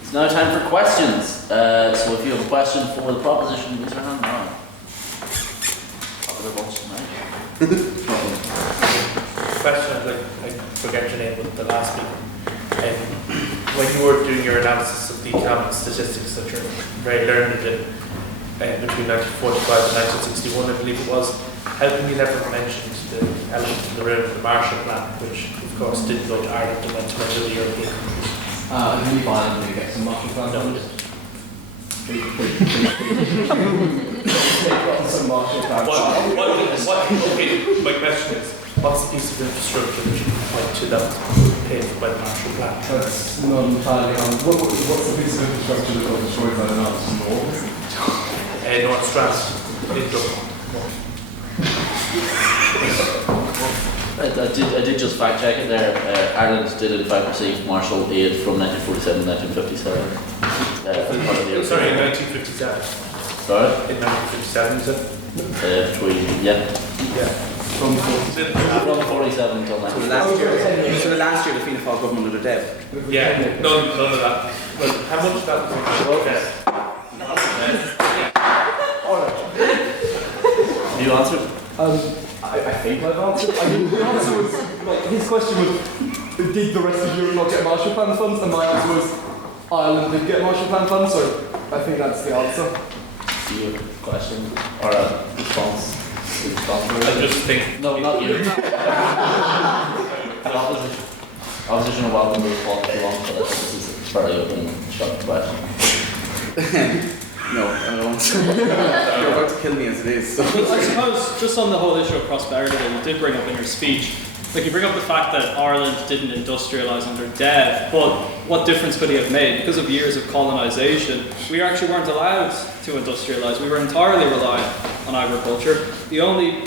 It's now time for questions. So if you have a question for the proposition, raise your hand now. Question, I forget your name, but the last speaker. When you were doing your analysis of the economic statistics that you're very learned in between 1945 and 1961, I believe it was, how come you never mentioned the element in the room of the Marshall Plan, which of course didn't go to Ireland and went to many of the European countries? I believe Ireland will get some Marshall Plan funds. Some Marshall Plan. Okay, my question is, what's the piece of infrastructure that you can point to that was paid for by the Marshall Plan? That's not entirely on. What's the piece of infrastructure that got destroyed by the Nazis? North Strand in Dublin. I did just fact check it there. Ireland did in fact receive Marshall aid from 1947 to 1957. Sorry, in 1957. Sorry? In 1957, is it? From 47 until 1957. So the last year the Fianna Fáil government under Deb? Yeah, none of that. Well, how much of that was You answered? I think I've answered. I mean, the answer was, like, his question was, did the rest of Europe not get Marshall Plan funds? And my answer was, Ireland did get Marshall Plan funds, so I think that's the answer. Do you have a question or a response? I just think... No, not you. The opposition are welcome to respond if you want, but I think this is a fairly open and short question. No, I don't. You're about to kill me as it is. So. I suppose, just on the whole issue of prosperity that you did bring up in your speech, like you bring up the fact that Ireland didn't industrialise under Dev, but what difference could he have made? Because of years of colonisation, we actually weren't allowed to industrialise. We were entirely reliant on agriculture. The only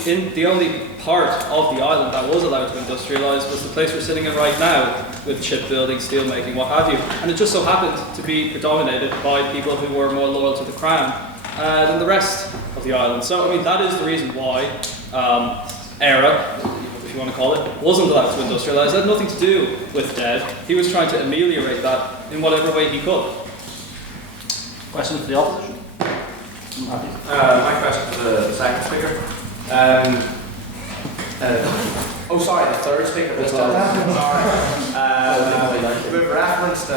part of the island that was allowed to industrialise was the place we're sitting in right now, with shipbuilding, steelmaking, what have you. And it just so happened to be predominated by people who were more loyal to the Crown than the rest of the island. So, I mean, that is the reason why ERA, if you want to call it, wasn't allowed to industrialise. It had nothing to do with Dev. He was trying to ameliorate that in whatever way he could. Question for the opposition? My question for the second speaker. Sorry, the third speaker. We've referenced De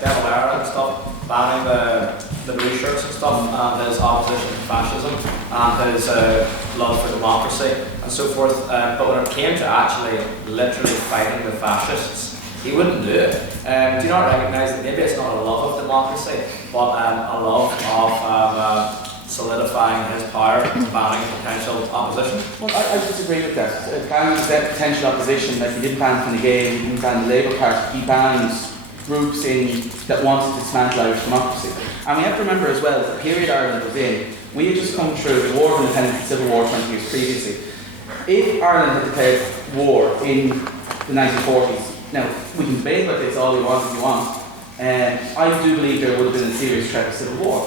Valera and stuff, banning the blue shirts and stuff, and his opposition to fascism, and his love for democracy, and so forth. But when it came to actually literally fighting the fascists, he wouldn't do it. Do you not recognise that maybe it's not a love of democracy, but a love of solidifying his power and banning potential opposition? Well, I disagree with that. Banning that potential opposition, like he didn't ban Fine Gael, he didn't ban the Labour Party, he banned groups that wanted to dismantle Irish democracy. And we have to remember as well, the period Ireland was in, we had just come through the War of Independence and Civil War 20 years previously. If Ireland had declared war in the 1940s, now we can debate about this all we want if you want, I do believe there would have been a serious threat of civil war.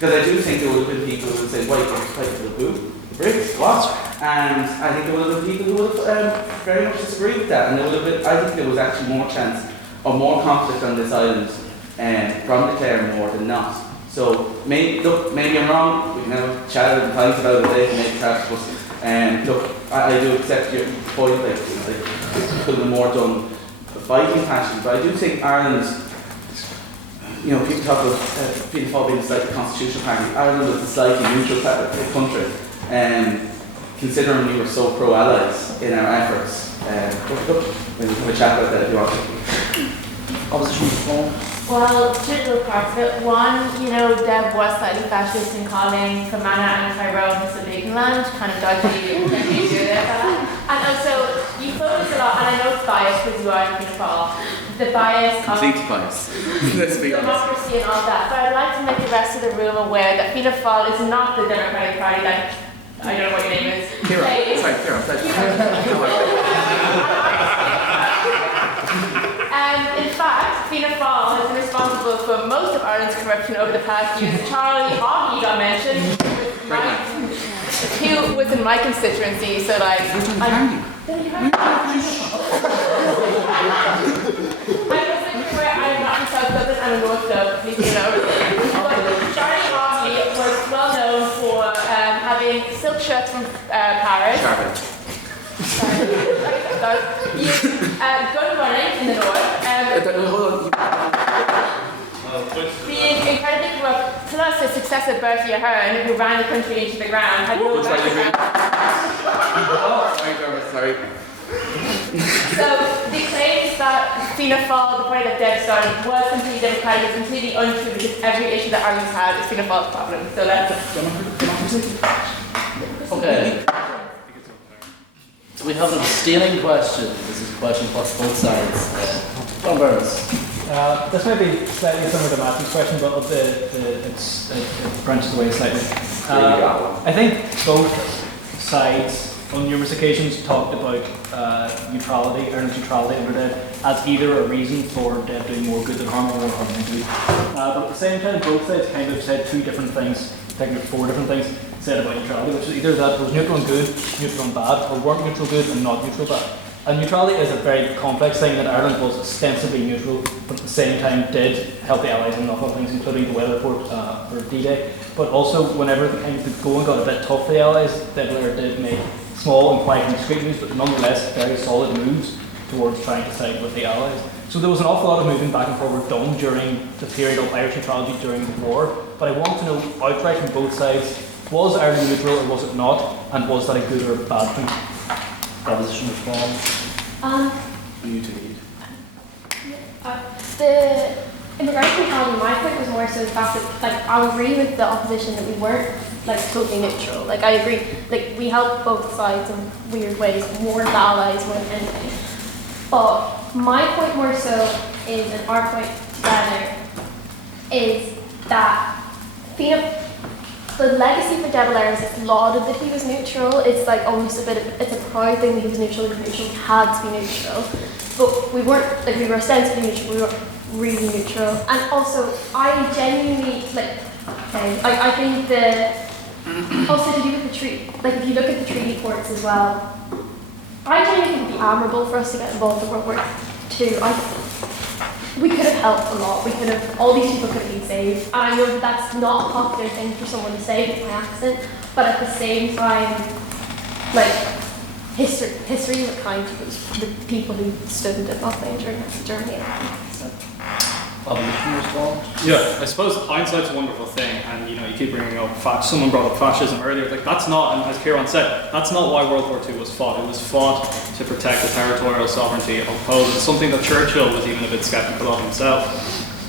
Because I do think there would have been people who would say, why are you fighting for the who? The Brits? What? And I think there would have been people who would have very much disagreed with that. And there would have been, I think there was actually more chance of more conflict on this island from declaring war than not. So maybe I'm wrong. We can have a chat at the times about it later, maybe perhaps. But look, I do accept your point. Like could have been more done fighting passion, but I do think Ireland. You know, people talk about Fianna Fáil being a slightly constitutional party. Ireland is a slightly neutral country, considering we were so pro-allies in our efforts. We'll have a chat about that if you want. Opposition reform. Well, two little parts of it. One, Deb was slightly fascist in calling Fermanagh and Tyrone Sudetenland, kind of dodgy, you do that. And also, you focus a lot, and I know it's biased because you are in Fianna Fáil, the bias of complete bias. Let's be honest. Democracy and all that. But I'd like to make the rest of the room aware that Fianna Fáil is not the Democratic Party that, I don't know what your name is. Ciarán. Sorry, In fact, Fianna Fáil has been responsible for most of Ireland's corruption over the past years. Charlie Hoggy got mentioned, who was in my constituency, so like... I was thinking where I'm not in South Dublin, I'm in North Dublin, please you know. But Charlie Hoggy was well known for having silk shirts from Paris. Gun running in the north. Being incredibly corrupt, plus his successor Bertie Ahern, who ran the country into the ground, had no sorry. So the claims that Fianna Fáil, the party that Deb started, was completely democratic is completely untrue because every issue that Ireland's had is Fianna Fáil's problem. So that's Okay. So we have an abstaining question. This is a question plus both sides. John Burns. This might be slightly similar to Matthew's question, but it branches away slightly. I think both sides on numerous occasions talked about neutrality, Ireland's neutrality under Deb, as either a reason for Deb doing more good than harm or more harm than good. But at the same time, both sides kind of said two different things, technically four different things said about neutrality, which is either that it was neutral and good, neutral and bad, or weren't neutral good and not neutral bad. And neutrality is a very complex thing that Ireland was ostensibly neutral, but at the same time did help the Allies in an awful lot of things, including the weather report for D-Day. But also, whenever the going got a bit tough for the Allies, De Valera did make small and quiet and discreet moves, but nonetheless very solid moves towards trying to side with the Allies. So there was an awful lot of moving back and forward done during the period of Irish neutrality during the war. But I want to know outright from both sides, was Ireland neutral or was it not? And was that a good or a bad thing? Opposition reform. You to lead. In regards to neutrality, my point was more so the fact that, like, I agree with the opposition that we weren't, like, totally neutral. Like, I agree, like, we helped both sides in weird ways, more the Allies more than anything. But my point more so is, and our point together, is that the legacy for De Valera is it's lauded that he was neutral. It's like almost a bit of, it's a proud thing that he was neutral, he had to be neutral. But we weren't, like, we were ostensibly neutral, we weren't really neutral. And also, I genuinely, like, I think also to do with the treaty, like, if you look at the treaty ports as well, I genuinely think it'd be admirable for us to get involved in World War II. We could have helped a lot. We could have, all these people could have been saved. And I know that that's not a popular thing for someone to say with my accent, but at the same time, like, history was kind to the people who stood and did nothing during Nazi Germany. So. Yeah, I suppose hindsight's a wonderful thing, and you keep bringing up someone brought up fascism earlier. Like, that's not, and as Ciarán said, that's not why World War II was fought. It was fought to protect the territorial sovereignty of Poland, something that Churchill was even a bit sceptical of himself.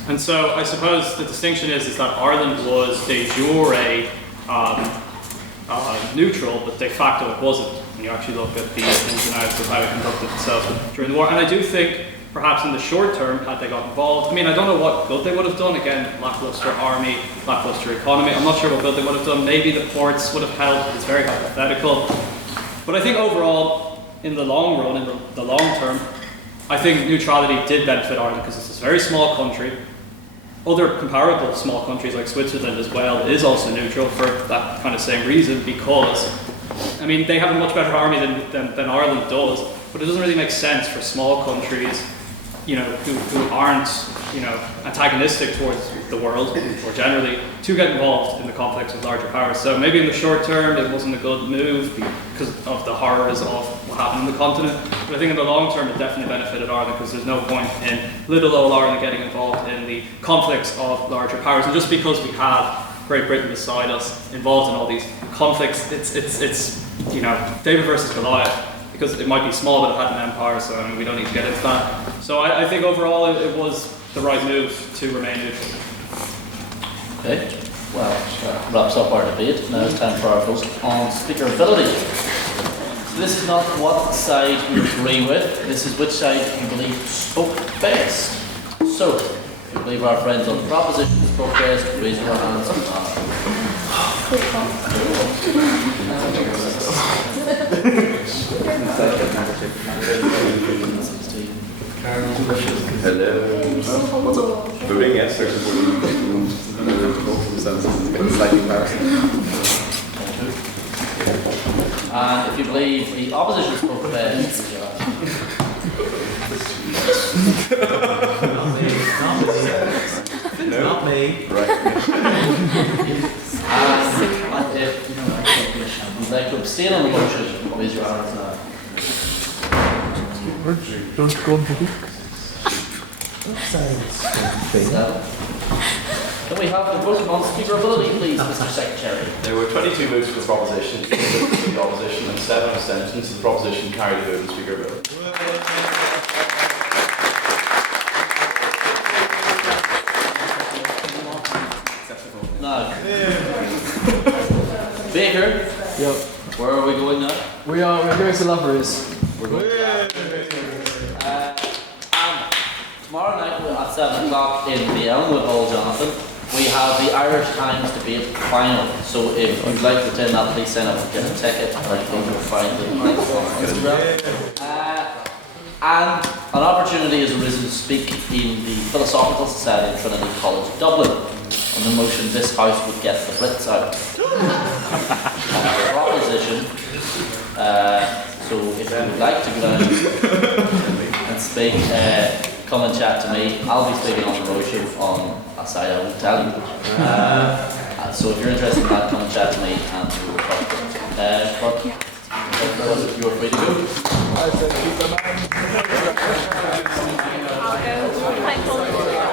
And so I suppose the distinction is that Ireland was de jure neutral, but de facto it wasn't. When you actually look at the ins and outs of how it conducted itself during the war. And I do think perhaps in the short term, had they got involved, I mean, I don't know what good they would have done. Again, lackluster army, lackluster economy. I'm not sure what good they would have done. Maybe the ports would have helped. It's very hypothetical. But I think overall, in the long run, in the long term, I think neutrality did benefit Ireland because it's a very small country. Other comparable small countries like Switzerland as well is also neutral for that kind of same reason, because, I mean, they have a much better army than Ireland does, but it doesn't really make sense for small countries who aren't, antagonistic towards the world or generally, to get involved in the conflicts with larger powers. So maybe in the short term it wasn't a good move because of the horrors of what happened in the continent. But I think in the long term it definitely benefited Ireland because there's no point in little old Ireland getting involved in the conflicts of larger powers. And just because we have Great Britain beside us involved in all these conflicts, it's David versus Goliath. Because it might be small, but it had an empire, so we don't need to get into that. So I think overall it was the right move to remain neutral. Okay, well, that wraps up our debate. Now it's time for our vote on speakerability. So this is not what side you agree with, this is which side you believe spoke best. So, if you believe our friends on the proposition spoke best, raise your hands. Hello. What's up? Voting yes or voting slightly embarrassing. And if you believe the opposition spoke best, raise your hand. Not me. Right. And if you'd like to abstain on the motion, raise your hands now. Don't go into Can we have the vote on speakerability, please, Mr. Secretary? There were 22 votes for the proposition, 2 votes for the opposition, and 7 abstentions. So the proposition carried the vote on speakerability. Now, Baker. Yep. Where are we going now? We're going to Lafferty's. We're going and tomorrow night at 7 o'clock in Theo with Old Jonathan, we have the Irish Times debate final. So if you'd like to attend that, please sign up and get a ticket, or you can find the link on Instagram. And an opportunity has arisen to speak in the Philosophical Society in Trinity College, Dublin, on the motion this house would get the Brits out. And the proposition, so if you would like to go down and speak, come and chat to me. I'll be speaking on the motion on a side, I won't tell you. So if you're interested in that, come and chat to me and we will talk. But you're free to go. I'll go.